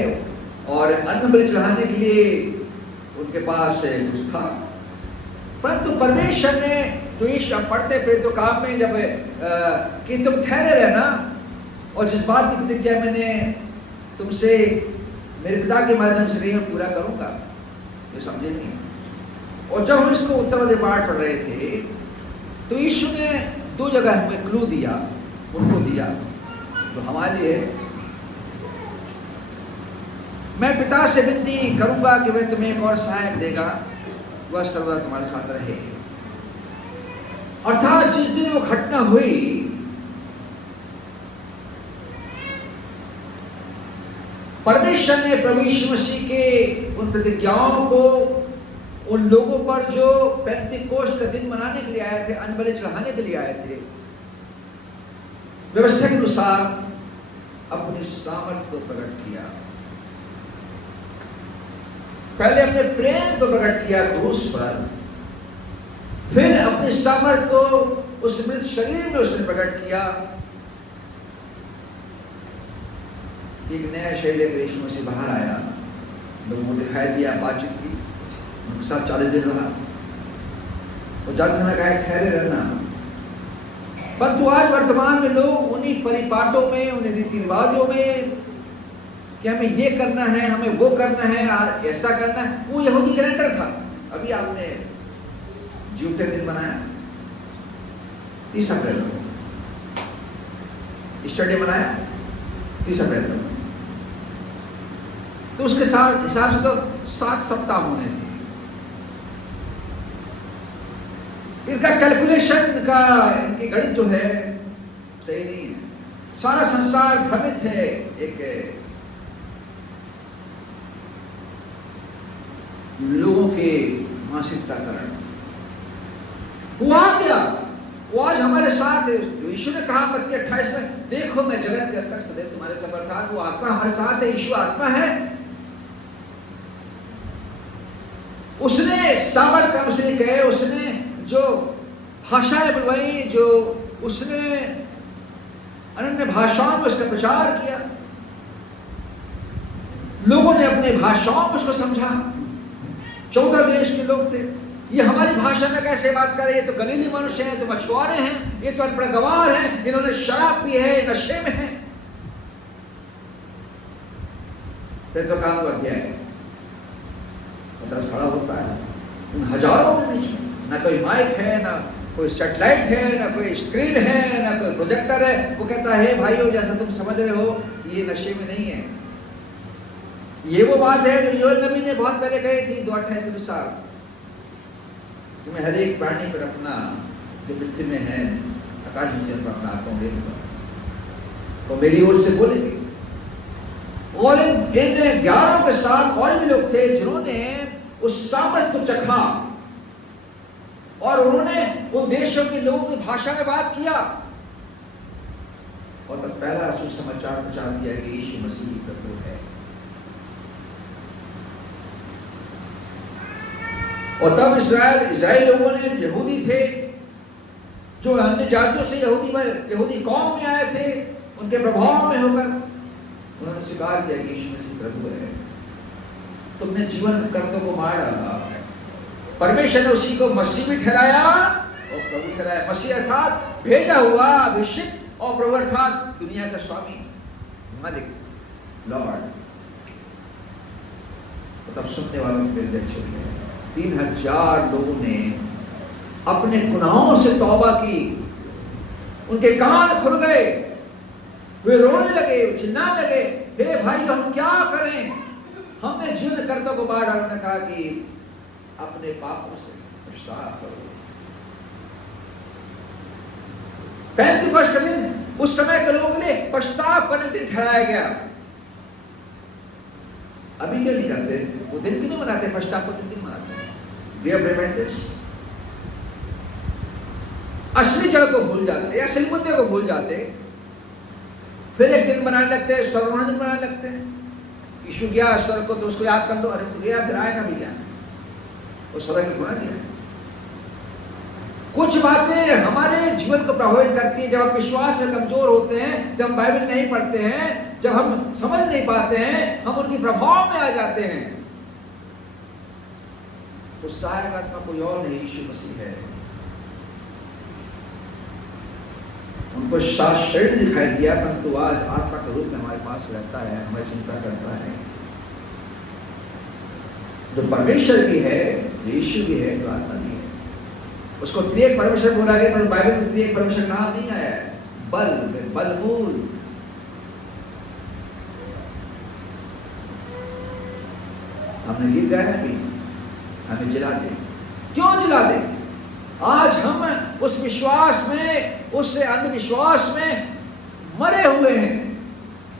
और अन्न बलि चढ़ाने के लिए उनके पास कुछ था। परंतु परमेश्वर ने, जो यीशु पढ़ते प्रेरितों काम में जब कि तुम ठहरे रहना और जिस बात की प्रतिज्ञा मैंने तुमसे मेरे पिता के माध्यम से कही, मैं पूरा करूंगा, ये समझे नहीं। और जब हम इसको उत्तरवादी पाठ पढ़ रहे थे, तो यीशु ने 2 जगह हमें क्लू दिया, उनको दिया जो हमारे लिए है। मैं पिता से विनती करूंगा कि वह तुम्हें एक और सहायक देगा, वह सर्वदा तुम्हारे साथ रहे। अर्थात जिस दिन वो घटना हुई, परमेश्वर ने प्रभु यीशु मसीह के उन प्रतिज्ञाओं को उन लोगों पर जो पेंतिकोस्त का दिन मनाने के लिए आए थे, अन्न बलि चढ़ाने के लिए आए थे, व्यवस्था के अनुसार अपनी सामर्थ्य को प्रकट किया। पहले अपने प्रेम को प्रकट किया क्रूस पर, फिर अपनी सामर्थ्य को उस मृत शरीर में उसने प्रकट किया। एक नया शरीर लेकर यीशु मसीह बाहर आया, लोगों को दिखाई दिया, बातचीत की, उनके साथ 40 दिन रहा और जाते समय कहा ठहरे रहना। परंतु आज वर्तमान में लोग उन्हीं परिपाटों में, उन्हीं रीति रिवाजों में कि हमें ये करना है, हमें वो करना है, ऐसा करना है। वो यहूदी कैलेंडर था। अभी आपने जूते दिन बनाया 30 अप्रैल को, ईस्टर डे मनाया 30 अप्रैल को, तो उसके साथ हिसाब से तो 7 सप्ताह होने थे। इनका कैलकुलेशन का, इनकी गणित जो है सही नहीं है। सारा संसार भ्रमित है एक लोगों के मानसिकता कारण। वो आ गया, वो आज हमारे साथ है। जो यीशु ने कहा मत्ती 28 में, देखो मैं जगत के अंत तक सदैव तुम्हारे संग अर्थात वो आत्मा हमारे साथ है। यीशु आत्मा है। उसने सामर्थ काम से कहे, उसने जो भाषाएं बुलवाई, जो उसने अनन्य भाषाओं में उसका प्रचार किया। लोगों ने अपने भाषाओं में उसको समझा। 14 देश के लोग थे, ये हमारी भाषा में कैसे बात कर रहे हैं, ये तो गलीली मनुष्य हैं, तो मछुआरे हैं, ये तो अनपढ़ गंवार हैं, इन्होंने शराब पी है, नशे में है। फिर तो काम को अध्याय पतरस खड़ा होता है उन हजारों के बीच में, ना कोई माइक है, ना कोई सैटेलाइट है, ना कोई स्क्रीन है, ना कोई प्रोजेक्टर है। वो कहता है भाइयों, जैसा तुम समझ रहे हो ये नशे में नहीं है। ये वो बात है जो योएल नबी ने बहुत पहले कही थी 2:28 के अनुसार, तुम्हें हर एक प्राणी पर अपना, जो पृथ्वी में है, आकाश में पर अपना आत्मा देगा, वो मेरी ओर से बोलेंगे। और इन 11 के साथ और भी लोग थे जिन्होंने उस सामर्थ को चखा और उन्होंने उन देशों के लोगों की भाषा में बात किया और तब पहला सुसमाचार प्रचार किया कि यीशु मसीह प्रभु है। और तब इस्राएल लोगों ने, यहूदी थे जो अन्य जातियों से यहूदी कौम में आए थे, उनके प्रभाव में होकर उन्होंने स्वीकार किया कि यीशु मसीह प्रभु है। तुमने जीवन कर्तों को मार डाला, परमेश्वर ने उसी को मसीह भी ठहराया और प्रभु ठहराया। मसीह अर्थात भेजा हुआ, अभिषिक्त, और प्रभु अर्थात दुनिया का स्वामी, मालिक, लॉर्ड। तो तब सुनने वालों के हृदय छिड़ गए। 3000 लोगों ने अपने गुनाहों से तौबा की, उनके कान खुल गए, वे रोने लगे, चिल्लाने लगे, हे भाई हम क्या करें, हमने जीवन कर्तों को मार डाला। कहा कि अपने पापों से पश्चाताप करो। पेंतिकोस्त का दिन उस समय के लोगों के लिए पश्चाताप करने दिन ठहराया गया। अभी क्या नहीं करते, वो दिन क्यों नहीं मनाते, पश्चाताप को दिन क्यों मनाते हैं? Day of repentance. असली जड़ को भूल जाते, असली मुद्दे को भूल जाते, फिर एक दिन बनाने लगते हैं, स्वर्ग दिन बनाने लगते हैं। यीशु गया स्वर्ग को तो उसको याद कर लो, अरे तो गया फिर आएगा भी क्या, वो सदा की थोड़ा गया। कुछ बातें हमारे जीवन को प्रभावित करती है जब हम विश्वास में कमजोर होते हैं, जब हम बाइबल नहीं पढ़ते हैं, जब हम समझ नहीं पाते हैं, हम उनके प्रभाव में आ जाते हैं। उस सहायक आत्मा कोई और नहीं, यीशु मसीह है। उनको शरीर दिखाई दिया, परंतु आज आत्मा के रूप में हमारे पास रहता है, हमारी चिंता करता है। जो परमेश्वर भी है, यीशु भी है, जो आत्मा भी है। उसको त्रिएक परमेश्वर बोला गया, पर बाइबल में त्रिएक परमेश्वर नाम नहीं आया है। बलमूल। हमने गीत गाया भी, हमें जिला दे। क्यों जिला दे? आज हम उस विश्वास में, उस अंधविश्वास में मरे हुए हैं।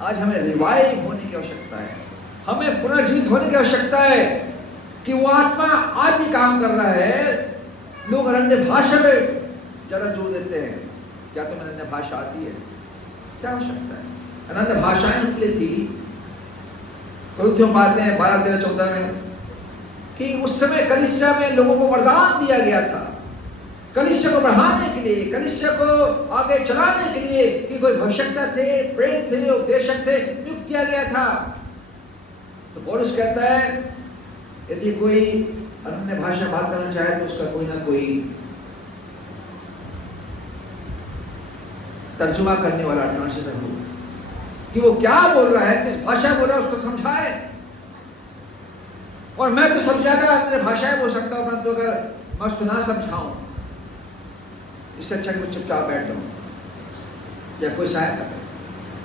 आज हमें रिवाइव होने की आवश्यकता है, हमें पुनर्जीवित होने की आवश्यकता है कि वो आत्मा आज भी काम कर रहा है। लोग अन्य भाषा में ज्यादा जोर देते हैं। क्या तुम्हें अन्य भाषा आती है? क्या आवश्यकता है? अन्य भाषाएं उनके लिए थी। कुरिन्थियों पाते हैं 12, 13, 14 में कि उस समय कलीसिया में लोगों को वरदान दिया गया था, कलीसिया को बढ़ाने के लिए, कलीसिया को आगे चलाने के लिए, कि कोई भविष्यवक्ता थे, प्रेरित थे, उपदेशक थे, नियुक्त किया गया था। तो पौलुस कहता है यदि कोई अन्य भाषा बात करना चाहे तो उसका कोई ना कोई तर्जुमा करने वाला ट्रांसलेटर हो, कि वो क्या बोल रहा है, किस भाषा बोल रहा है, उसको समझाए। और मैं तो समझाता अन्य भाषाएं बोल सकता हूं, परंतु अगर मैं उसको ना समझाऊं, इससे अच्छा कि चुपचाप बैठ जाऊं या कोई सहायता करे।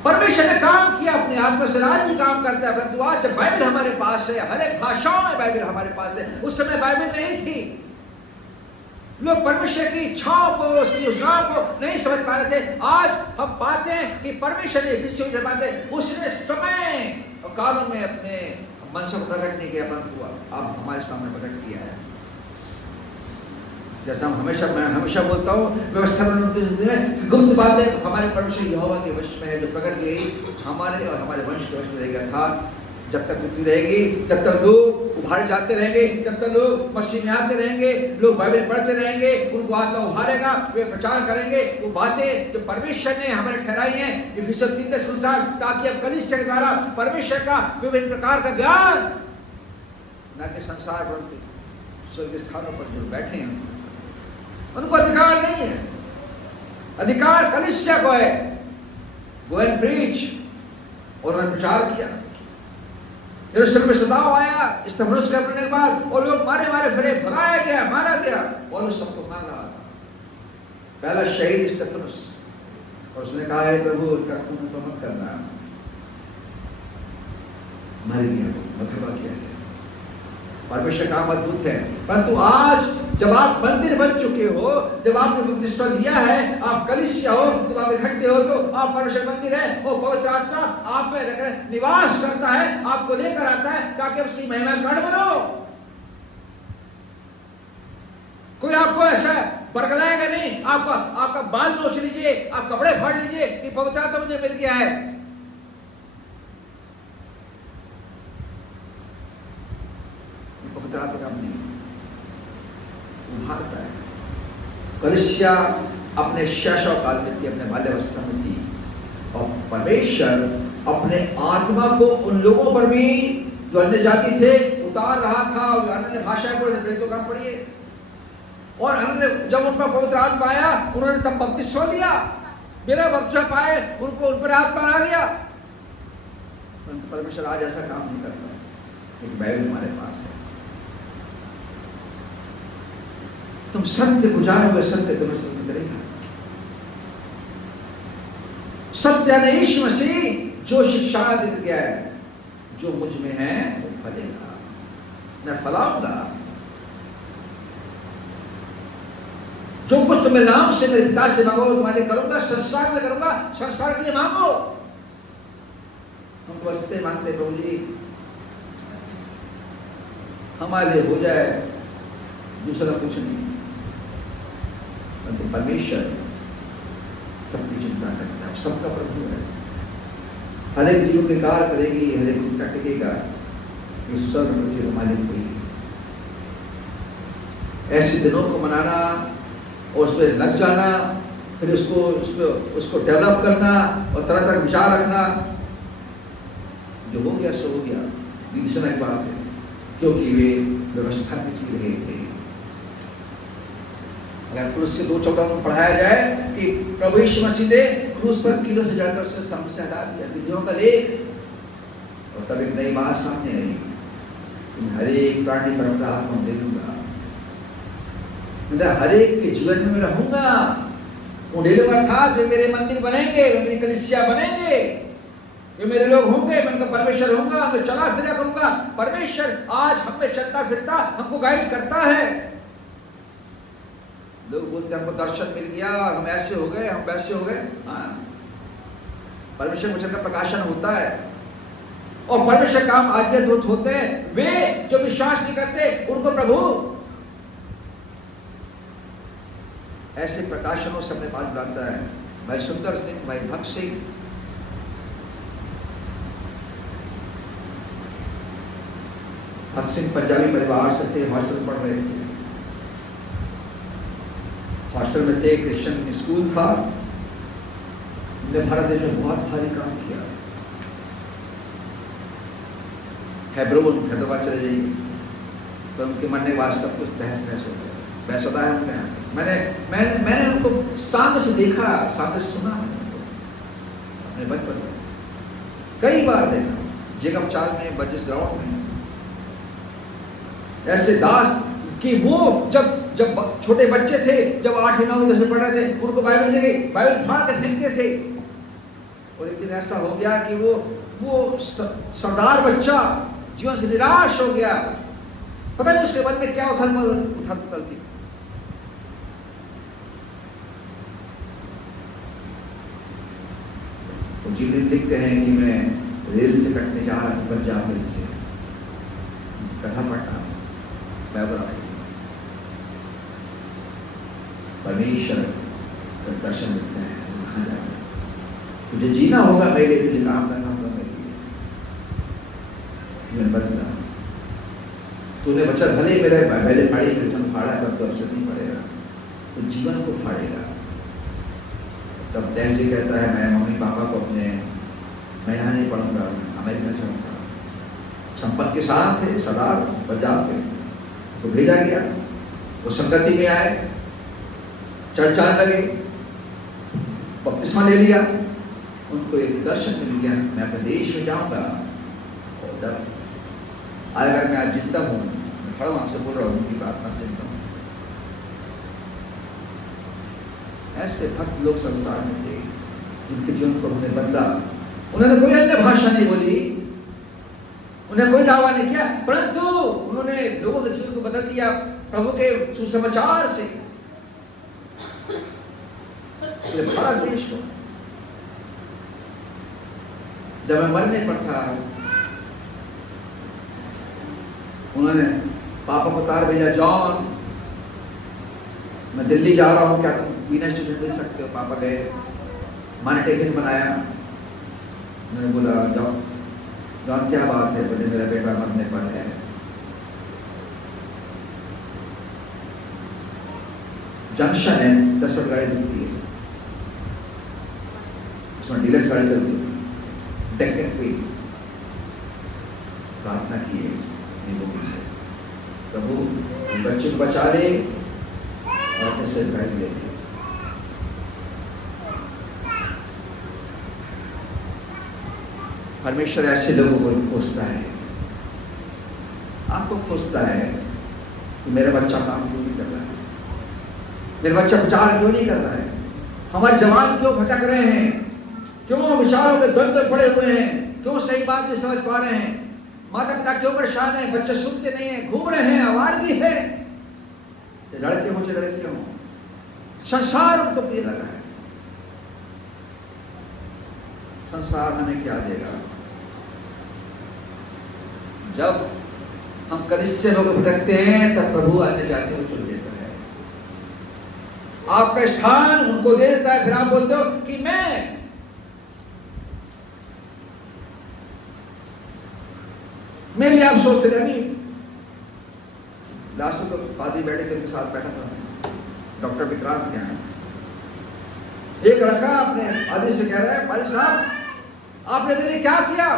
परमेश्वर ने काम किया अपने आत्मा से, आज भी काम करता है। परंतु आज जब बाइबल हमारे पास है, हर एक भाषाओं में बाइबल हमारे पास है, उस समय बाइबल नहीं थी। लोग परमेश्वर की इच्छाओं को, उसकी योजनाओं को नहीं समझ पा रहे थे। आज हम पाते हैं कि परमेश्वर ने फिर पाते, उसने समय और कालों में अपने मनसा को प्रकट नहीं किया, परंतु अब हमारे सामने प्रकट किया है। जैसा मैं हमेशा बोलता हूँ, व्यवस्था में गुप्त बातें हमारे परमेश्वर यहोवा के वश में है, जो प्रकट गई हमारे और हमारे वंश के वश में रहेगी। अर्थात जब तक पृथ्वी रहेगी, जब तक लोग उभारे जाते रहेंगे, जब तक लोग मसीह में आते रहेंगे, लोग बाइबल पढ़ते रहेंगे, उनको आत्मा उभारेगा, वे प्रचार करेंगे वो बातें जो परमेश्वर ने हमारे ठहराई हैं इफिसियों 3:10 के अनुसार, ताकि अब कलीसिया के द्वारा परमेश्वर का विभिन्न प्रकार का ज्ञान न कि संसार पर स्वर्ग स्थानों पर जो बैठे हैं उनको अधिकार नहीं है। अधिकार कलीसिया को है। गो एंड प्रीच, और उन्होंने प्रचार किया। यरूशलेम में सताव आया स्तिफनुस के मरने के बाद, और लोग मारे मारे फिरे, भगाया गया, मारा गया, और उस सबको मार रहा था। पहला शहीद स्तिफनुस, और उसने कहा है प्रभु उनका खून मत करना, मर गया, मथवा किया गया। परमेश्वर का अद्भुत है। परंतु आज जब आप मंदिर बन चुके हो, जब आपने बपतिस्मा लिया है, आप कलीसिया हो, जब आप इकट्ठे हो, तो आप परमेश्वर मंदिर है। वो पवित्र आत्मा आप में निवास करता है, आपको लेकर आता है ताकि उसकी महिमा गढ़ बनो। कोई आपको ऐसा बरगलाएगा नहीं। आपका बाल नोच लीजिए, आप कपड़े फाड़ लीजिए कि पवित्र आत्मा मुझे मिल गया है। पवित्र आत्मा काम नहीं, उभारता है। कलीसिया अपने शैशव काल में थी, अपने बाल्यावस्था में थी, और परमेश्वर अपने आत्मा को उन लोगों पर भी जो अन्य जाति थे उतार रहा था। अन्य भाषाएं पढ़े, प्रेरितों का पढ़िए, और अन्य जब उन पर पवित्र आत्मा आया उन्होंने तब बपतिस्मा लिया। बिना बपतिस्मा पाए उनको उन पर आत्मा आ गया। परंतु परमेश्वर आज ऐसा काम नहीं करता, क्योंकि बाइबल हमारे पास है। तुम सत्य को जानोगे, सत्य तुम्हें स्वतंत्र करेगा। सत्य ने यीशु मसीह जो शिक्षा दे गया है, जो मुझ में है वो फलेगा, मैं फलाऊंगा। जो कुछ तुम मेरे नाम से मेरे पिता से मांगो तुम्हारे लिए करूंगा, संसार में करूंगा, संसार के लिए मांगो। हम तो बसते मांगते प्रभु जी हमारे लिए हो जाए, दूसरा कुछ नहीं। परंतु परमेश्वर सबकी चिंता करता है, सबका प्रभु है। हर एक जीव के कार्य करेगी, हर एक उनका टिकेगा। ये स्वर्ग पृथ्वी हमारे कोई ऐसे दिनों को मनाना और उसमें लग जाना, फिर उसको डेवलप करना और तरह तरह विचार रखना, जो हो गया सो हो गया, बीते समय की बात है, क्योंकि वे व्यवस्था में जी रहे थे। अगर क्रूस से 2:14 में पढ़ाया जाए कि प्रभु यीशु मसीह ने क्रूस पर किलो से जाकर उसे समस्या हटा दिया, विधियों का लेख, और तब एक नई बात सामने आई, हर एक प्राणी पर अपना आत्मा दे दूंगा, हर एक के जीवन में मैं रहूंगा। उन्हें लोग अर्थात वे मेरे मंदिर बनेंगे, वे मेरी कलीसिया बनेंगे, वे मेरे लोग होंगे, मैं उनका परमेश्वर होऊंगा, मैं चला फिरा करूंगा। परमेश्वर आज हम पे चलता फिरता हमको गाइड करता है। लोग बोलते हमको दर्शन मिल गया, हम ऐसे हो गए, हम वैसे हो गए। हाँ, परमेश्वर वचन का प्रकाशन होता है, और परमेश्वर काम आज्ञादूत होते हैं। वे जो विश्वास नहीं करते उनको प्रभु ऐसे प्रकाशनों से अपने पास बुलाता है। भाई सुंदर सिंह, भाई भक्त सिंह, भक्त सिंह पंजाबी परिवार से थे, हॉस्टल पढ़ रहे थे, हॉस्टल में थे, क्रिश्चियन स्कूल था। उन्होंने भारत देश में बहुत भारी काम किया। हैब्रोन हैदराबाद चले जाइए तो उनके मरने के बाद सब कुछ तहस नहस हो गया। बैसदा है उनके यहाँ। मैंने उनको सामने से देखा, सामने से सुना, मैंने उनको अपने बचपन में कई बार देखा, जेकब चाल में, बर्जिस ग्राउंड में। ऐसे दास कि वो जब छोटे बच्चे थे, जब 8वीं 9वीं 10वीं पढ़ रहे थे, उनको बाइबल दे गई, बाइबल फाड़ कर फेंकते थे। और एक दिन ऐसा हो गया कि वो सरदार बच्चा जीवन से निराश हो गया। पता नहीं उसके मन में क्या उथल पुथल थी। जिब्रील लिखते हैं कि मैं रेल से कटने जा रहा हूँ, पंजाब रेल से, कथा पढ़ना, बायोग्राफी। परमेश्वर दर्शन देते हैं, कहाँ जाना तुझे जीना होगा मेरे लिए, तुझे काम करना होगा मेरे लिए। मैं बदला, तूने बच्चा भले ही मेरे पहले फाड़ी फिर फाड़ा, पर तो अवसर नहीं पड़ेगा, तो जीवन को फाड़ेगा। तब डैड जी कहता है मैं मम्मी पापा को अपने, मैं यहाँ नहीं पढ़ूंगा, अमेरिका जाऊंगा। संपन्न किसान थे, सरदार पंजाब के, तो भेजा गया। वो संगति में आए, चर्चा लगे, बपतिस्मा ले लिया। उनको एक दर्शन मिल गया, मैं अपने देश में जाऊंगा, और जब अगर मैं आज जिंदा हूं, मैं खड़ा हूं आपसे बोल रहा हूं, उनकी प्रार्थना से जिंदा हूं। ऐसे भक्त लोग संसार में थे जिनके जीवन को उन्होंने बदला। उन्होंने कोई अन्य भाषा नहीं बोली, उन्हें कोई दावा नहीं किया, परंतु उन्होंने लोगों के जीवन को बदल दिया प्रभु के सुसमाचार से। भारत देश को जब मैं मरने पर था, उन्होंने पापा को तार भेजा, जॉन मैं दिल्ली जा रहा हूं, क्या तुम वीना स्टेशन मिल सकते हो? पापा गए, माने टिफिन बनाया। मैंने बोला जॉन क्या बात है? बोले मेरा बेटा मरने पर है। जंक्शन है, 10 मिनट गाड़ी रुकती है, उसमें डीलक्स गाड़ी चलती है, टेक्निक पे प्रार्थना की है से, प्रभु बच्चे को बचा ले और अपने सिर गाड़ी ले ले। परमेश्वर ऐसे लोगों को खोजता है, आपको खोजता है कि मेरा बच्चा काम क्यों नहीं कर रहा है, मेरा बच्चा विचार क्यों नहीं कर रहा है, हमारे जवान क्यों भटक रहे हैं, क्यों विचारों के द्वंद्व पड़े हुए हैं, क्यों सही बात नहीं समझ पा रहे हैं, माता पिता क्यों परेशान हैं, बच्चे सुनते नहीं हैं, घूम रहे हैं, आवारगी है, लड़के हो चाहे लड़कियां हो, संसार उनको प्रिय लगा है। संसार हमें क्या देगा? जब हम कनिष्ठ से लोग भटकते हैं तब प्रभु अन्य जातियों को चुन देता है, आपका स्थान उनको दे देता है। फिर आप बोलते हो कि मैं लिए आप सोचते रहे। अभी लास्ट में तो पादी बैठे थे, उनके साथ बैठा था डॉक्टर विक्रांत के यहाँ, एक लड़का अपने आदि से कह रहा है, भाई साहब आपने मेरे लिए क्या किया?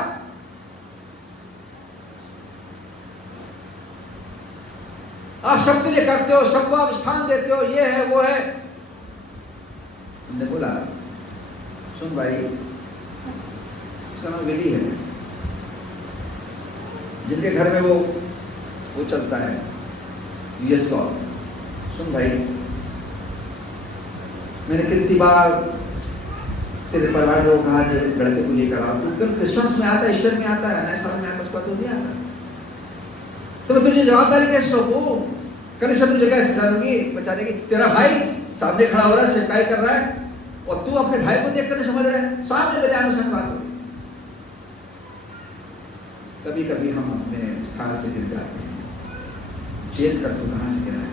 आप सबके लिए करते हो, सबको आप स्थान देते हो, ये है वो है। हमने बोला सुन भाई, उसका नाम विली है, जिनके घर में वो चलता है यूएस कॉल। सुन भाई, मैंने कितनी बार तेरे परिवार को कहा कि लड़के को लेकर आओ, तू कल क्रिसमस में आता है, ईस्टर में आता है, नए साल में आता है, उसके बाद तो नहीं आता। तो मैं तुझे जवाबदारी कैसे सौंपूं? कल सब जगह डालूंगी बचाने की। तेरा भाई सामने खड़ा हो रहा है, शिकायत कर रहा है, और तू अपने भाई को देख कर नहीं समझ रहा है, सामने मेरे आने से बात हो। कभी कभी हम अपने स्थान से गिर जाते हैं, चेत कर तू कहां से गिरा है,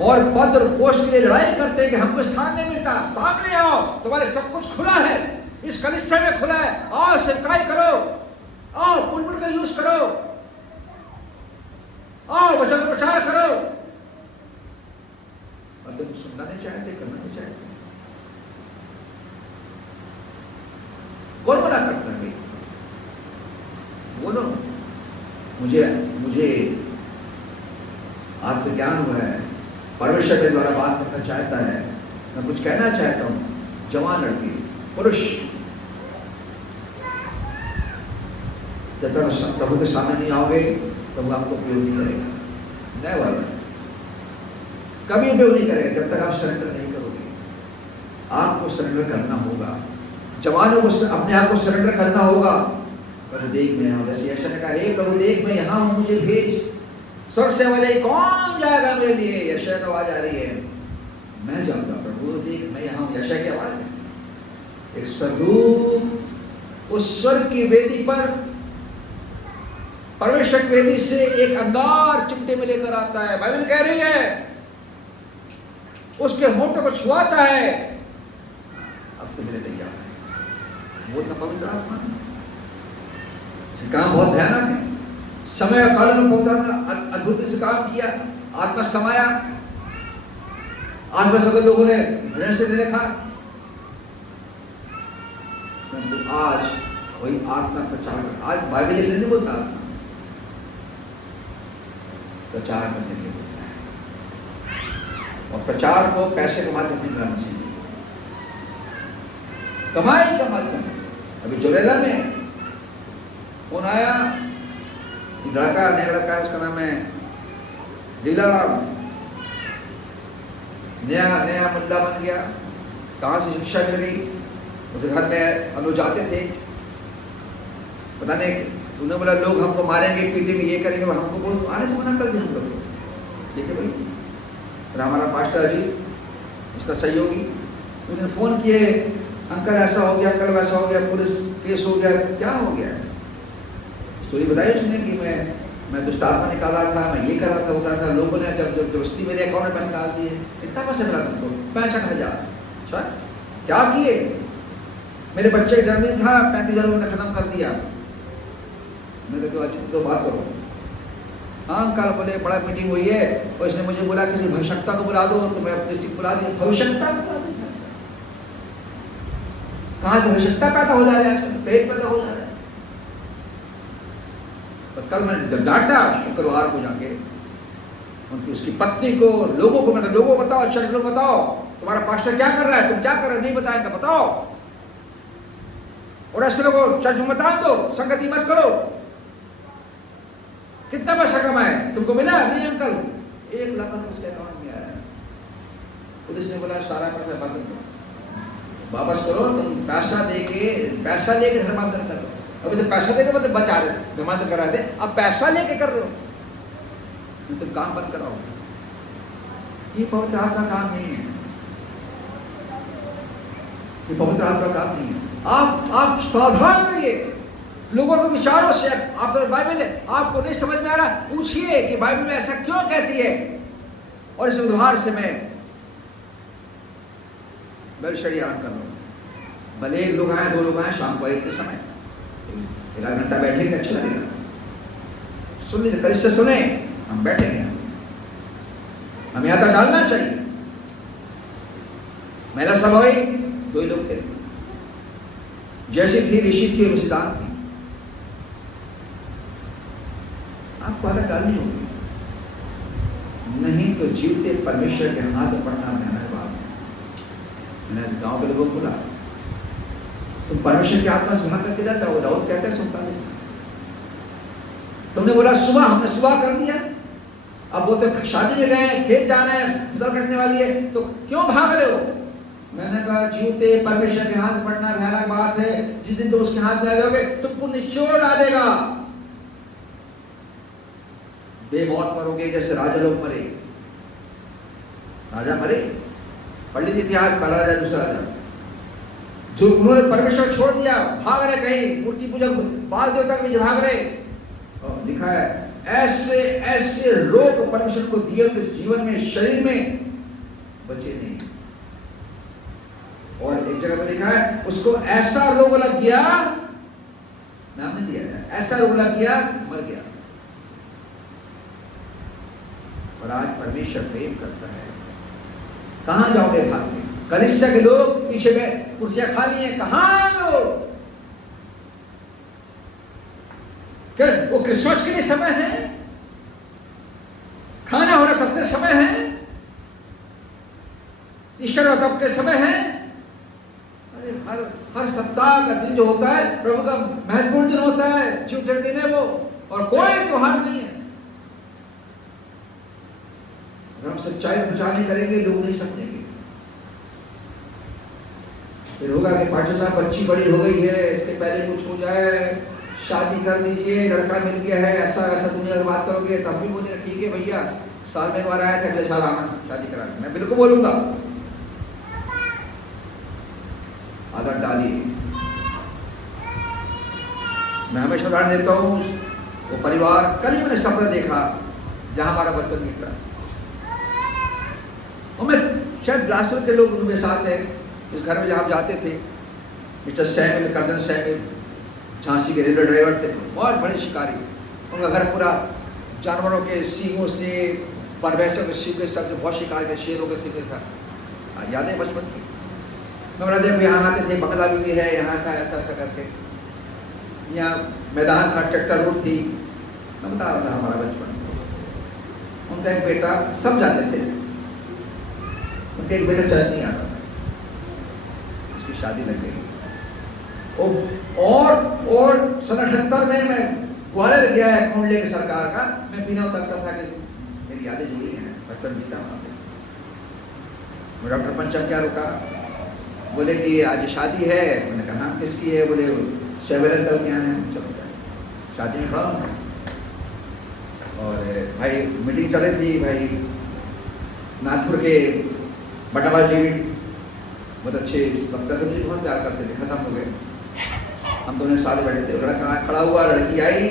और पद और पोस्ट के लिए लड़ाई करते हैं कि हमको स्थान नहीं मिलता। सामने आओ, तुम्हारे सब कुछ खुला है, इस कलिसिया में खुला है, आओ शिकायत करो, आओ पुलपुल का यूज करो, आओ वचन का प्रचार करो। और तुम सुनना नहीं चाहते, करना नहीं चाहते। कौन मना करता है? बोलो, मुझे आत्मज्ञान हुआ है, परमेश्वर के द्वारा बात करना चाहता है, मैं कुछ कहना चाहता हूं। जवान लड़की, पुरुष, जब तक प्रभु के सामने नहीं आओगे प्रभु आपको उपयोग नहीं करेगा, नहीं वाला कभी उपयोग नहीं करेगा जब तक आप सरेंडर नहीं करोगे। आपको सरेंडर करना होगा, जवानों को अपने आप को सरेंडर करना होगा। प्रभु देख मैं यहाँ, जैसे यशायाह ने कहा, हे प्रभु देख मैं यहाँ हूँ, मुझे भेज। स्वर्ग से आवाज आई, कौन जाएगा मेरे लिए? यशायाह की आवाज आ रही है, मैं जाऊंगा। प्रभु देख मैं यहाँ हूँ, यशायाह की आवाज है। एक स्वर्गदूत उस स्वर्ग की वेदी पर, परमेश्वर की वेदी से एक अंगार चिमटे में लेकर आता है। बाइबल कह रही है उसके होठों को छुआता है, अब तो मेरे तैयार है। वो था पवित्र आत्मा। इसका काम बहुत भयानक है। समय और काल में पहुंचा, अद्भुत से काम किया, आत्मा समाया, आत्मा सगल लोगों ने भजन से देखा। परंतु आज वही आत्मा प्रचार कर, आज बाइबल लिखने नहीं बोलता, आत्मा प्रचार करने के लिए बोलता है। और प्रचार को पैसे के माध्यम नहीं करना चाहिए, कमाई का माध्यम। अभी जोरेला में फोन आया, लड़का, नया लड़का है, उसका नाम है लीलाराम, नया मुल्ला बन गया, कहाँ से शिक्षा मिल गई, उसके घर में हम लोग जाते थे, पता नहीं, उन्होंने बोला लोग हमको मारेंगे, पीटेंगे, ये करेंगे, हमको बोल आने से मना कर दिया हम लोग। ठीक है भाई। और हमारा पास्टर जी, उसका सहयोगी, उसने फोन किए, अंकल ऐसा हो गया, अंकल वैसा हो गया, पुलिस केस हो गया, क्या हो गया। स्टोरी बताई उसने कि मैं दुष्ट आत्मा निकाला था, मैं ये कर रहा था, वो कर रहा था, लोगों ने जब जबरदस्ती मेरे अकाउंट में पैसे डाल दिए। कितना पैसे मिला तुमको? 65,000। अच्छा, क्या किए? मेरे बच्चे का जन्मदिन था, 35,000 उन्होंने खत्म कर दिया। मैंने कहा अजीत तो बात करो। हाँ अंकल, बोले बड़ा मीटिंग हुई है और इसने मुझे बोला किसी भविष्यता को बुला दो, तो मैं अपने से बुला दी। भविष्यता कहाँ से भविष्यता पैदा हो जा रहा है, प्रेत पैदा हो जा रहा है। तो कल मैंने जब डांटा, शुक्रवार को जाके उनकी उसकी पत्नी को, लोगों को, मैंने लोगों बताओ, चर्च लोग बताओ, तुम्हारा पास्टर क्या कर रहा है, तुम क्या कर रहे हो, नहीं बताएंगे, बताओ। और ऐसे लोगों चर्च में बता दो, संगति मत करो। कितना पैसा कमाए, तुमको मिला? नहीं अंकल, 1 लाख रुपये उसके अकाउंट में आया। पुलिस ने बोला सारा पैसा बंद करो, वापस करो, तुम पैसा लेके धर्मांतरण करो। अभी तो पैसा देके मतलब बचा रहे, धर्मांतरण करा दे, अब पैसा लेके कर रहे हो, तुम काम बंद कराओ। ये पवित्र आत्मा काम नहीं है, ये पवित्र आत्मा काम नहीं है। आप सावधान रहिए लोगों के विचारों से। आप बाइबल है, आपको नहीं समझ में आ रहा, पूछिए कि बाइबल में ऐसा क्यों कहती है, और इस उद्धार से मैं बैलशड़ी आराम कर रहा हूँ। भले 1 लोग आए, 2 लोग आए, शाम को 1 के समय 1 आध घंटा बैठेंगे, अच्छा लगेगा। सुन लीजिए, कल से सुने, हम बैठेंगे, हमें यहाँ तक डालना चाहिए। महिला सभा हुई, 2 ही लोग थे, जैसी थी, ऋषि थी और सिद्धांत थी। आपको आदत डालनी होगी, नहीं तो जीवते परमेश्वर के हाथ में पड़ना भयानक बात है। मैंने गांव के लोगों को बोला, तुम परमेश्वर की आत्मा से भाग करके जाता हो। दाऊद कहता है 47 में, तुमने बोला सुबह, हमने सुबह कर दिया, अब वो तो शादी में गए, खेत जा रहे हैं, फसल कटने वाली है, तो क्यों भाग रहे हो? मैंने कहा जीवते परमेश्वर के हाथ में पड़ना भयानक बात है। जिस दिन तुम उसके हाथ में आ जाओगे, तुमको निचोड़ डालेगा, बेमौत मरोगे, जैसे राजा लोग मरे। राजा मरे, पढ़ लीजिए इतिहास, पहला राजा, दूसरा राजा, जो उन्होंने परमेश्वर छोड़ दिया, भाग रहे कहीं, मूर्ति पूजक, बाल देवता के बीच भाग रहे। और लिखा है ऐसे ऐसे रोग परमेश्वर को दिए उनके जीवन में, शरीर में, बचे नहीं। और एक जगह पर लिखा है उसको ऐसा रोग लग गया, नाम नहीं दिया है, ऐसा रोग लग गया, मर गया। और आज परमेश्वर प्रेम करता है, कहां जाओगे भाग के? कलीसिया के लोग पीछे में कुर्सियां खाली हैं, कहां लोग? क्या वो क्रिसमस के लिए समय है? खाना हो रहा तब के समय है? ईस्टर हो तब के समय है? अरे हर सप्ताह का दिन जो होता है प्रभु का महत्वपूर्ण दिन होता है, छुट्टी दिन है वो, और कोई त्योहार नहीं है। अगर हम सच्चाई में प्रचार नहीं करेंगे, लोग नहीं समझेंगे। फिर होगा कि पास्टर साहब बच्ची बड़ी हो गई है, इसके पहले कुछ हो जाए, शादी कर दीजिए, लड़का मिल गया है, ऐसा वैसा दुनिया में बात करोगे, तब भी बोलेगा ठीक है भैया, साल में एक बार आया था, अगले साल आना शादी कराना। मैं बिल्कुल बोलूंगा, आदत डालिए। मैं हमेशा उदाहरण देता हूँ, वो परिवार, कल ही मैंने सपना देखा जहां हमारा बचपन बीता, और मैं शायद बिलासपुर के लोग उनके साथ है, इस घर में जहाँ हम जाते थे, mister Samuel, Curzon Samuel, Jhansi के रेलवे ड्राइवर थे, बहुत बड़े शिकारी, उनका घर पूरा जानवरों के सींगों से, परवैसों के सींग के सब, बहुत शिकार के शेरों के सींग के साथ। यादें बचपन की। मैं बोला देखो यहाँ आते थे, बंगला भी है यहाँ, ऐसा ऐसा ऐसा करके, यहाँ मैदान था, ट्रैक्टर रोड थी। मैं बता रहा था हमारा बचपन। उनका एक बेटा, सब जाते थे, उनका एक बेटा चर्च नहीं आता था, उसकी शादी लग गई। और सन 78 में मैं ग्वालियर गया अकाउंट लेके सरकार का। मैं पीना उतरता था कि मेरी यादें जुड़ी हैं, बचपन बीता वहाँ पे। डॉक्टर पंचम क्या रुका, बोले कि आज शादी है। मैंने कहा हाँ किसकी है? बोले सेवल अंकल के यहाँ है। चलो शादी में खड़ा हूँ। और भाई मीटिंग चल रही थी, भाई नागपुर के बटाबाज डेविड बहुत अच्छे वक्ता थे, मुझे बहुत प्यार करते थे, खत्म हो गए। हम दोनों साथ बैठे थे, लड़का खड़ा हुआ, लड़की आई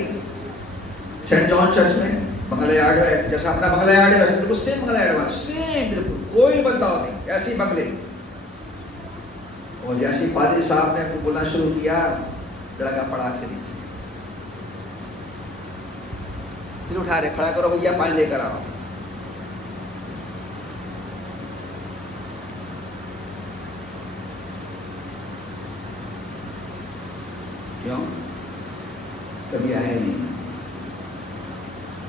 सेंट जॉन चर्च में, बंगला यार्ड है, जैसा अपना बंगला यार्ड है वैसे बिल्कुल सेम बंगला यार्ड, सेम बिल्कुल, कोई बदलाव नहीं, ऐसे ही बंगले। और जैसे पादरी साहब ने बोलना शुरू किया, लड़का पड़ा से नीचे, फिर उठा रहे, खड़ा करो भैया, पानी लेकर आओ। क्यों? कभी आए नहीं,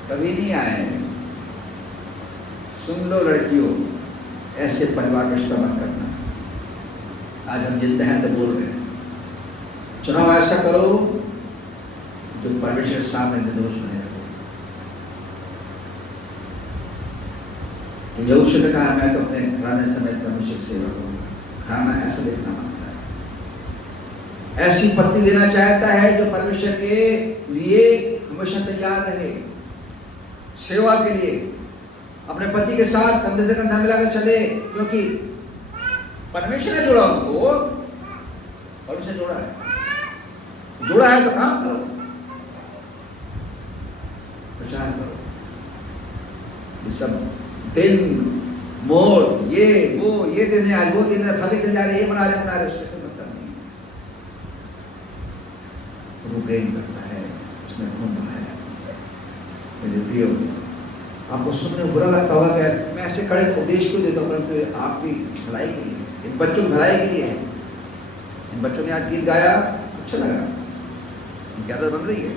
कभी नहीं आए। सुन लो लड़कियों, ऐसे परिवार रिश्ता मत करना। आज हम जिंदा हैं तो बोल रहे हैं, चुनाव ऐसा करो जो परमेश्वर के सामने निर्दोष बने रहो। तो यहोशू ने कहा मैं तो अपने घराने समेत परमेश्वर की सेवा करूंगा। खाना ऐसा देखना मांगता है, ऐसी पत्नी देना चाहता है जो परमेश्वर के लिए हमेशा तैयार रहे, सेवा के लिए, अपने पति के साथ कंधे से कंधा मिलाकर चले, क्योंकि परमेश्वर ने जोड़ा उनको, परमेश्वर जोड़ा है तो काम करो, प्रचार करो। ये सब दिन मोड़, ये दिन है, आज वो दिन है, फले चल जा रहे, ये बना रहे, उससे कोई मतलब नहीं। वो प्रेम करता है, उसने खून बहाया। मेरे प्रियो, आपको सुनने में बुरा लगता होगा कि मैं ऐसे कड़े उपदेश क्यों देता हूँ, परंतु आपकी भलाई के लिए, इन बच्चों की भलाई के लिए है। इन बच्चों ने आज गीत गाया, अच्छा लगा, उनकी आदत बन रही है,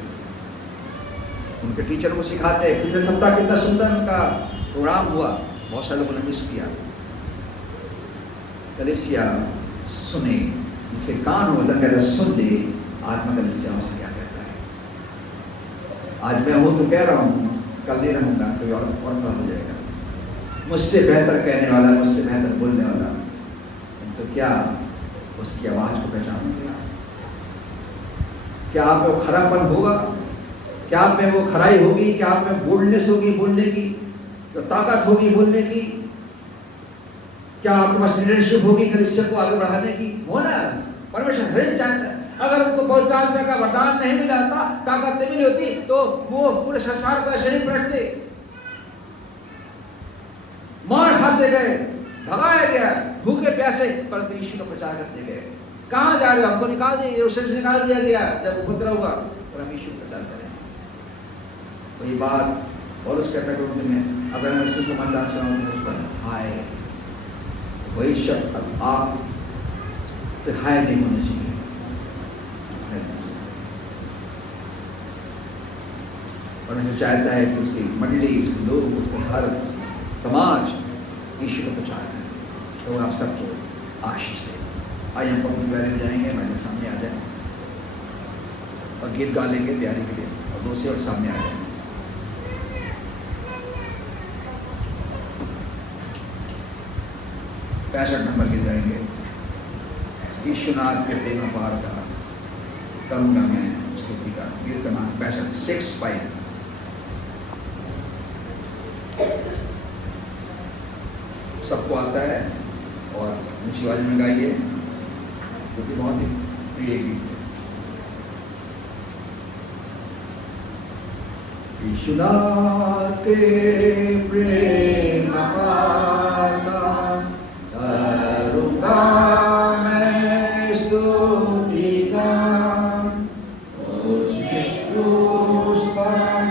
उनके टीचर को सिखाते हैं। पिछले सप्ताह कितना सुंदर उनका प्रोग्राम हुआ, बहुत सारे लोगों ने मिस किया। कलीसिया सुने, जिसके कान हो वचन कहता है सुन ले, आत्मा कलीसिया से क्या कहता है। आज मैं हूं तो कह रहा हूं, कल नहीं रहूंगा, कोई और खड़ा हो जाएगा, मुझसे बेहतर कहने वाला, मुझसे बेहतर बोलने वाला, तो क्या उसकी आवाज को पहचानूंगा? क्या आप में वो खरापन होगा? क्या आप में वो खराई होगी? क्या आप में बोल्डनेस होगी, बोलने की जो ताकत होगी, बोलने की? क्या आपके पास लीडरशिप होगी कलीसिया को आगे बढ़ाने की? होना परमेश्वर हर चाहता है। अगर उनको बहुत आत्मा का वरदान नहीं मिला था, ताकत नहीं मिली होती, तो वो पूरे संसार को ऐसे नहीं पलटते। मार खाते गए, भगाया गया, भूखे प्यासे, परंतु यीशु का प्रचार करते गए। कहाँ जा रहे हो? हमको निकाल दिया, यरूशलेम से निकाल दिया गया जब उपद्रव हुआ, और हम यीशु प्रचार करें। वही बात और उस कहता है में, अगर मैं सुसमाचार सुनाऊं तो उस पर हाय, वही शब्द अब आप तो हाय नहीं होने चाहिए। परमेश्वर चाहता है कि उसकी मंडली, उसके लोग, उसका घर, समाज यीशु का प्रचार करें। तो आप सबको आशीष दें। आइए हम पब्लिक बैरे में जाएंगे, मैंने सामने आ जाए और गीत गा लेंगे तैयारी के लिए, और दूसरे वक्त सामने आ जाएंगे। पैंसठ नंबर गीत गाएंगे, यीशुनाथ के प्रेम अपार का करूंगा मैं स्तुति का। गीत का नाम 65 सबको आता है, और ऊंची आवाज में गाइए, क्योंकि बहुत ही प्रिय गीत है। यीशुनाथ के प्रेम अपार का करूंगा मैं स्तुति का, उसके क्रूस पर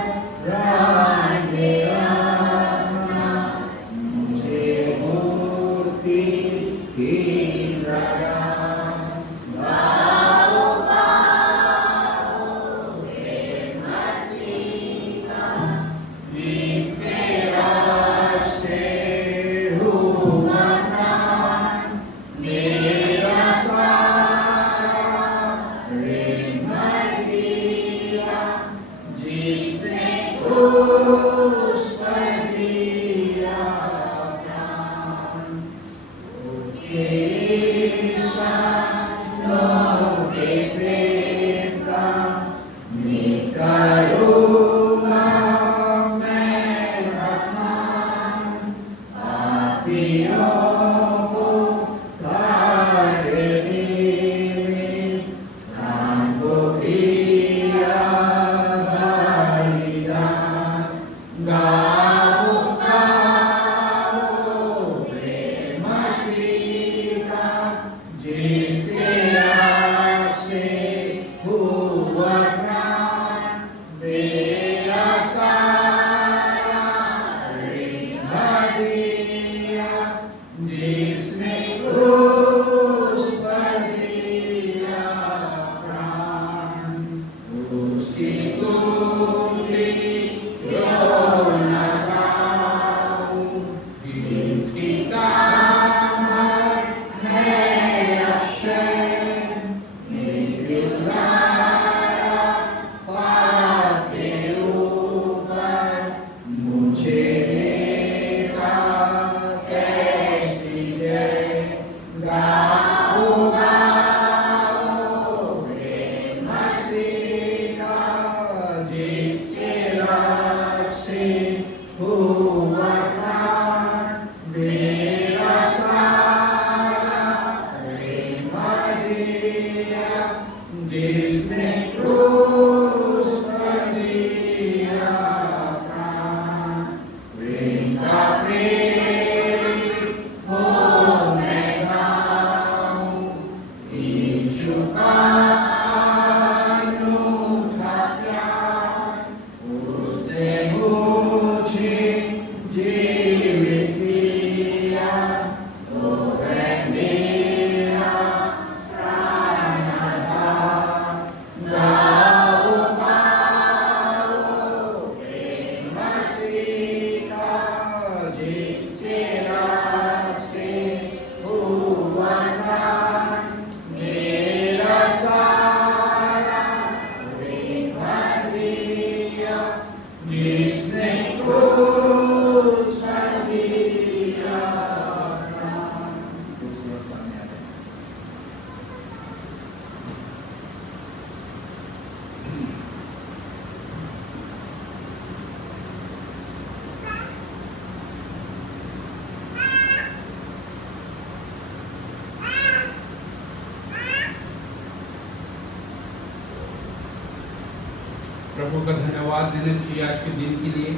प्रभु का धन्यवाद देना चाहिए आज के दिन के लिए,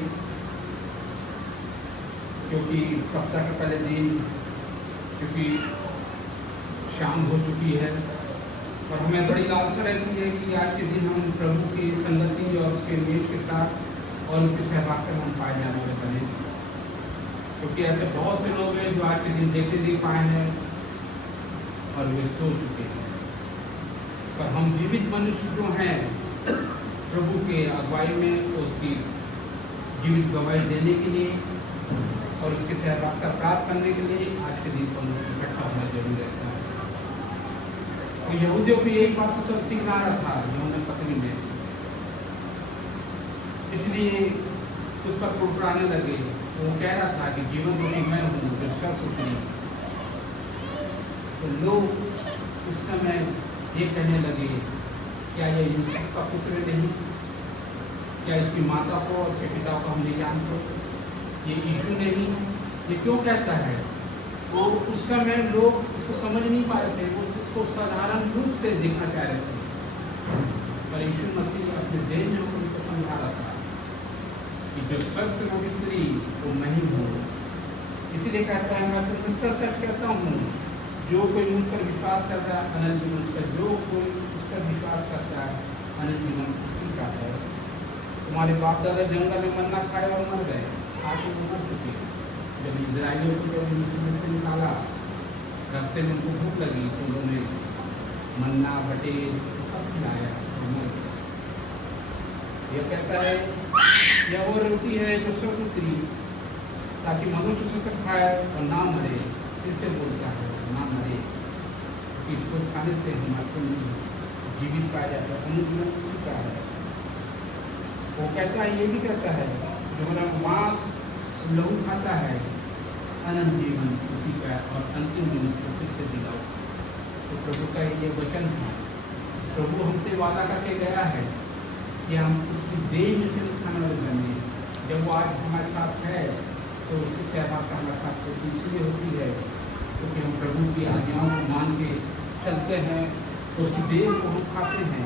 क्योंकि सप्ताह का पहले दिन क्योंकि शाम हो चुकी है और हमें बड़ी लालसा रहती है कि आज के दिन हम प्रभु की संगति और उसके मेज के साथ और उनके सहभागिता में हम पाए जाने वाले बने, क्योंकि ऐसे बहुत से लोग हैं जो आज के दिन देखते नहीं पाए हैं और वे सो चुके हैं। पर हम जीवित मनुष्य जो हैं प्रभु के अगुवाई में उसकी जीवित गवाही देने के लिए और उसके सहभागिता प्राप्त करने के लिए आज के दिन पर इकट्ठा होना जरूरी रहता है। तो यहूदियों को यही बात तो सब सिखा रहा था यूहन्ना पत्री में, इसलिए उस पर कुड़कुड़ाने लगे। वो कह रहा था कि जीवन रोटी मैं हूँ, जो सुखी। तो लोग उस समय ये कहने लगे, क्या ये यूसुफ का पुत्र नहीं? क्या इसकी माता को और इसके पिता को हम नहीं जानते? ये यीशु नहीं? ये क्यों कहता है? तो उस समय लोग उसको समझ नहीं पा रहे थे, वो उसको साधारण रूप से देखना चाह रहे थे। पर यीशु मसीह अपने देह में उनको समझा रहा था कि जो स्वर्ग से पवित्री वो मैं ही हूँ। इसीलिए कहता है, मैं तुमसे सच सच कहता हूँ, जो कोई मुझ पर विश्वास करता है अनंत जीवन उसका, जो कोई उस पर विश्वास करता है अनंत जीवन उसी का है। तुम्हारे बाप दादा जंगल में मन्ना खाए और मर गए, आज वो मर चुके। जब इजराइलियों को जब मिस्र से निकाला, रास्ते में उनको भूख लगी तो उन्होंने मन्ना बटे सब खिलाया और मर गए। यह कहता है यह वो रोटी है जो स्वर्ग उतरी ताकि मनुष्य उसे खाए और ना मरे। इससे बोलता है ना मरे, कि इसको खाने से हमारे जीवित पाया जाता है, अनुजीवन उसी का है। वो कहता है, ये भी कहता है जो मेरा मांस लहू खाता है अनंत जीवन उसी का और अंतिम दिन उसको फिर से दिलाओ। तो प्रभु का ये वचन है। प्रभु हमसे वादा करके गया है कि हम उसकी देह में से खाने वाले बने। जब वो आज हमारे साथ है तो उसकी सहभागिता हमारे साथ होती इसलिए होती है क्योंकि हम प्रभु की आज्ञाओं को मान के चलते हैं, तो उसकी देह को हम खाते हैं।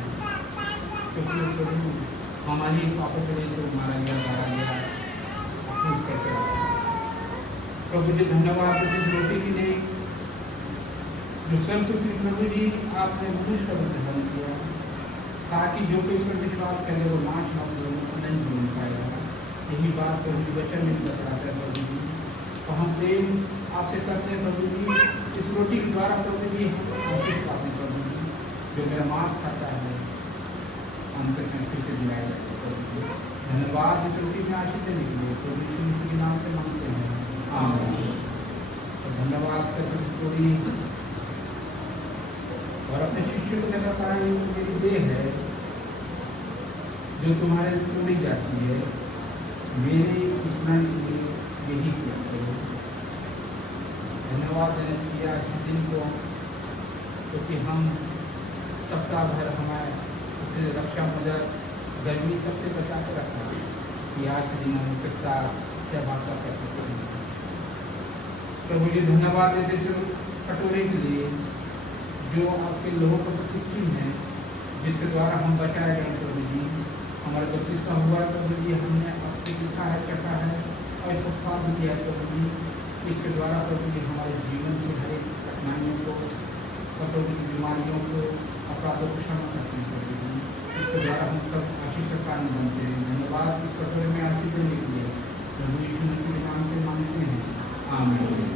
क्योंकि वो प्रभु हमारे ही पापों के लिए जो मारा गया मारा गया करके रखा। प्रभु जी धन्यवाद इस रोटी के लिए जो स्वयं प्रभु जी आपने मुझ पर ग्रहण किया ताकि जो कोई इस पर विश्वास करे वो नाश न हो नहीं हो पाएगा। यही बात प्रभु जी वचन में बताता है प्रभु जी। तो हम प्रेम आपसे करते हैं प्रभु जी। इस रोटी के द्वारा प्रभु जी हम आशीष पाते हैं प्रभु जी। जो मेरा मांस खाता है अंत में फिर से दिलाया जाता है प्रभु जी। धन्यवाद इस रोटी में आशीष देने के लिए प्रभु जी इसी के नाम से मांगते हैं, आमीन। तो धन्यवाद करते पूरी और अपने शिष्य को कहता है मेरी देह है जो तुम्हारे को नहीं जाती है, मेरे स्मरण के लिए यही किया करो। धन्यवाद देने किया इस दिन को क्योंकि हम सप्ताह भर हमारे रक्षा मदद गर्मी सबसे बचा कर रखा कि आज के दिन हम उसके साथ सहभागिता कर सकते हैं। प्रभु जी धन्यवाद देते इस कटोरे के लिए जो आपके लोगों को चिट्ठी है जिसके द्वारा हम बचाए गए प्रभु जी। हमारा बपतिस्मा हुआ प्रभु जी, हमने आपके लिखा है चखा है और इसको साथ दिया है प्रभु जी। इसके द्वारा प्रभु जी हमारे जीवन की हर एक कठिनाइयों को प्रभु की बीमारियों को अपराधों को क्षमा करते हैं प्रभु जी। इसके द्वारा हम सब आशीष का कारण बनते हैं। धन्यवाद इस कटोरे में आशीष देने के लिए प्रभु यीशु मसीह के नाम से मांगते हैं, आमीन।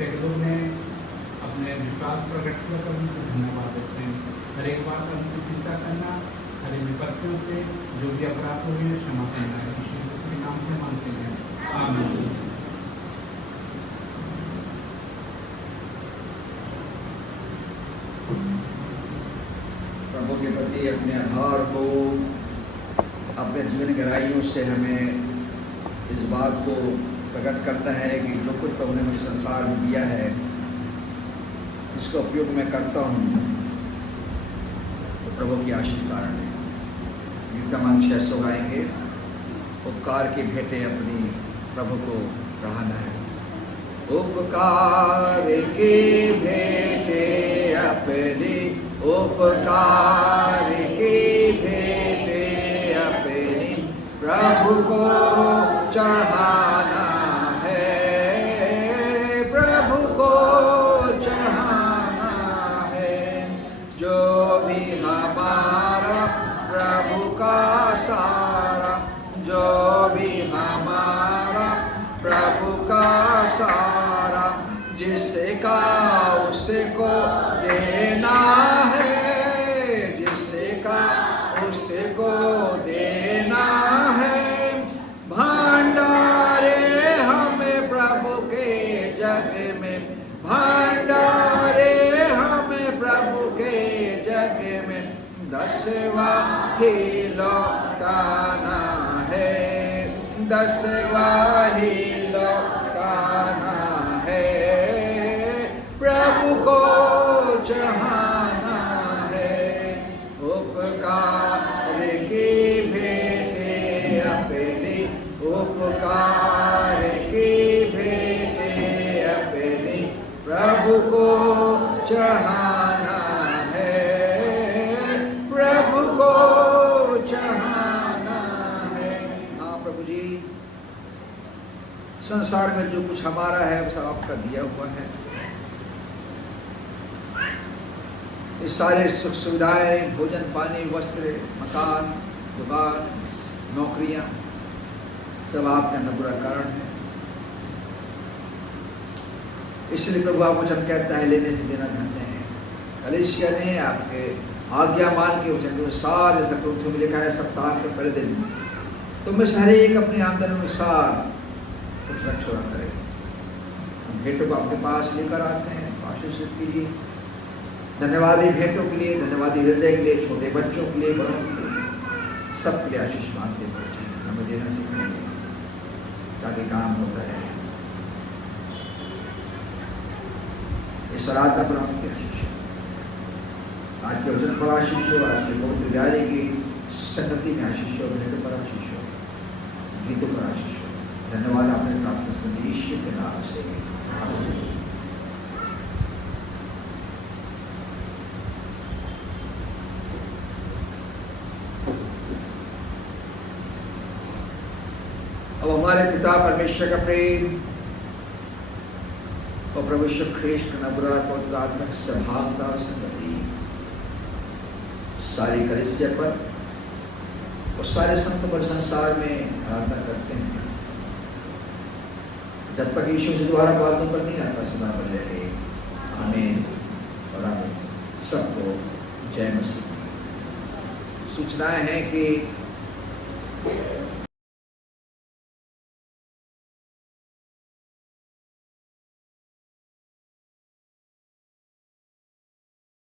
सैकड़ों ने अपने विश्वास प्रकट किया कर उनको धन्यवाद देते हैं। हर एक बात का उनकी चिंता करना, हर एक विपत्तियों से जो भी अपराध हुए हैं क्षमा करना है। यीशु मसीह के नाम से मांगते हैं, आमीन। प्रभु के प्रति अपने आभार को अपने जीवन गहराइयों से हमें इस बात को प्रकट करता है कि जो कुछ प्रभु ने मुझे संसार में दिया है इसका उपयोग मैं करता हूँ तो प्रभु की आशीष कारण है। गीत क्रमांक 600 गाएंगे, उपकार की भेंटें अपनी प्रभु को चढ़ाना है। उपकार की भेंटें अपनी, उपकार की भेंटें अपनी प्रभु को चढ़ाना है, प्रभु को चढ़ाना है। जो भी हमारा प्रभु का सारा, जो भी हमारा प्रभु का सारा, जिसका उसको देना है, जिसका उसको देना है। भंडारे हमें प्रभु के जग में, भंडारे हमें प्रभु के जग में 10वां ही लौटाना है, 10वां ही लौटाना है। प्रभु को चढ़ाना है। उपकार की भेंटें अपनी, उपकार की भेंटें अपनी प्रभु को चढ़ाना है, प्रभु को चढ़ाना है। हाँ प्रभु जी, संसार में जो कुछ हमारा है वो सब आपका दिया हुआ है। ये सारे सुख सुविधाएं, भोजन पानी, वस्त्र, मकान, दुकान, नौकरियां, सब आपका अनुग्रह कारण है। इसलिए प्रभु आप वचन कहता है, लेने से देना धन्य है। कलीसिया ने आपके आज्ञा मान के वचन को सारे सकृत्यों में लिखा है, सप्ताह के पहले दिन तुम में से हर एक अपनी आमदनी अनुसार कुछ न छोड़ा करे। हम भेंटों को आपके पास लेकर आते हैं, आशीषित कीजिए। धन्यवादी भेंटों के लिए, धन्यवादी हृदय के लिए, छोटे बच्चों के लिए, बड़ों के लिए, सबके लिए आशीष मांगते बच्चे हमें देना सिखाएंगे ताकि काम होता रहे। इस आराधना पर आपकी आशीष है। आज के वचन पर आशीष हो, आज के पवित्र प्यारे की संगति में आशीष हो, भेंटों पर आशीष हो, गीतों पर आशीष हो। धन्यवाद आपने प्राप्त सुनी ईश्वर के नाम से, आमीन। अब हमारे पिता परमेश्वर का प्रेम और प्रभु यीशु ख्रीस्त का अनुग्रह पवित्र आत्मिक सद्भावना और संगति सारी कलीसिया पर और सारे संत पर संसार में आराधना करते हैं जब तक यीशु से दोबारा बातों पर नहीं आता, सदा पर रहे। आमीन और आमीन। सबको जय मसीह। सूचनाएं हैं कि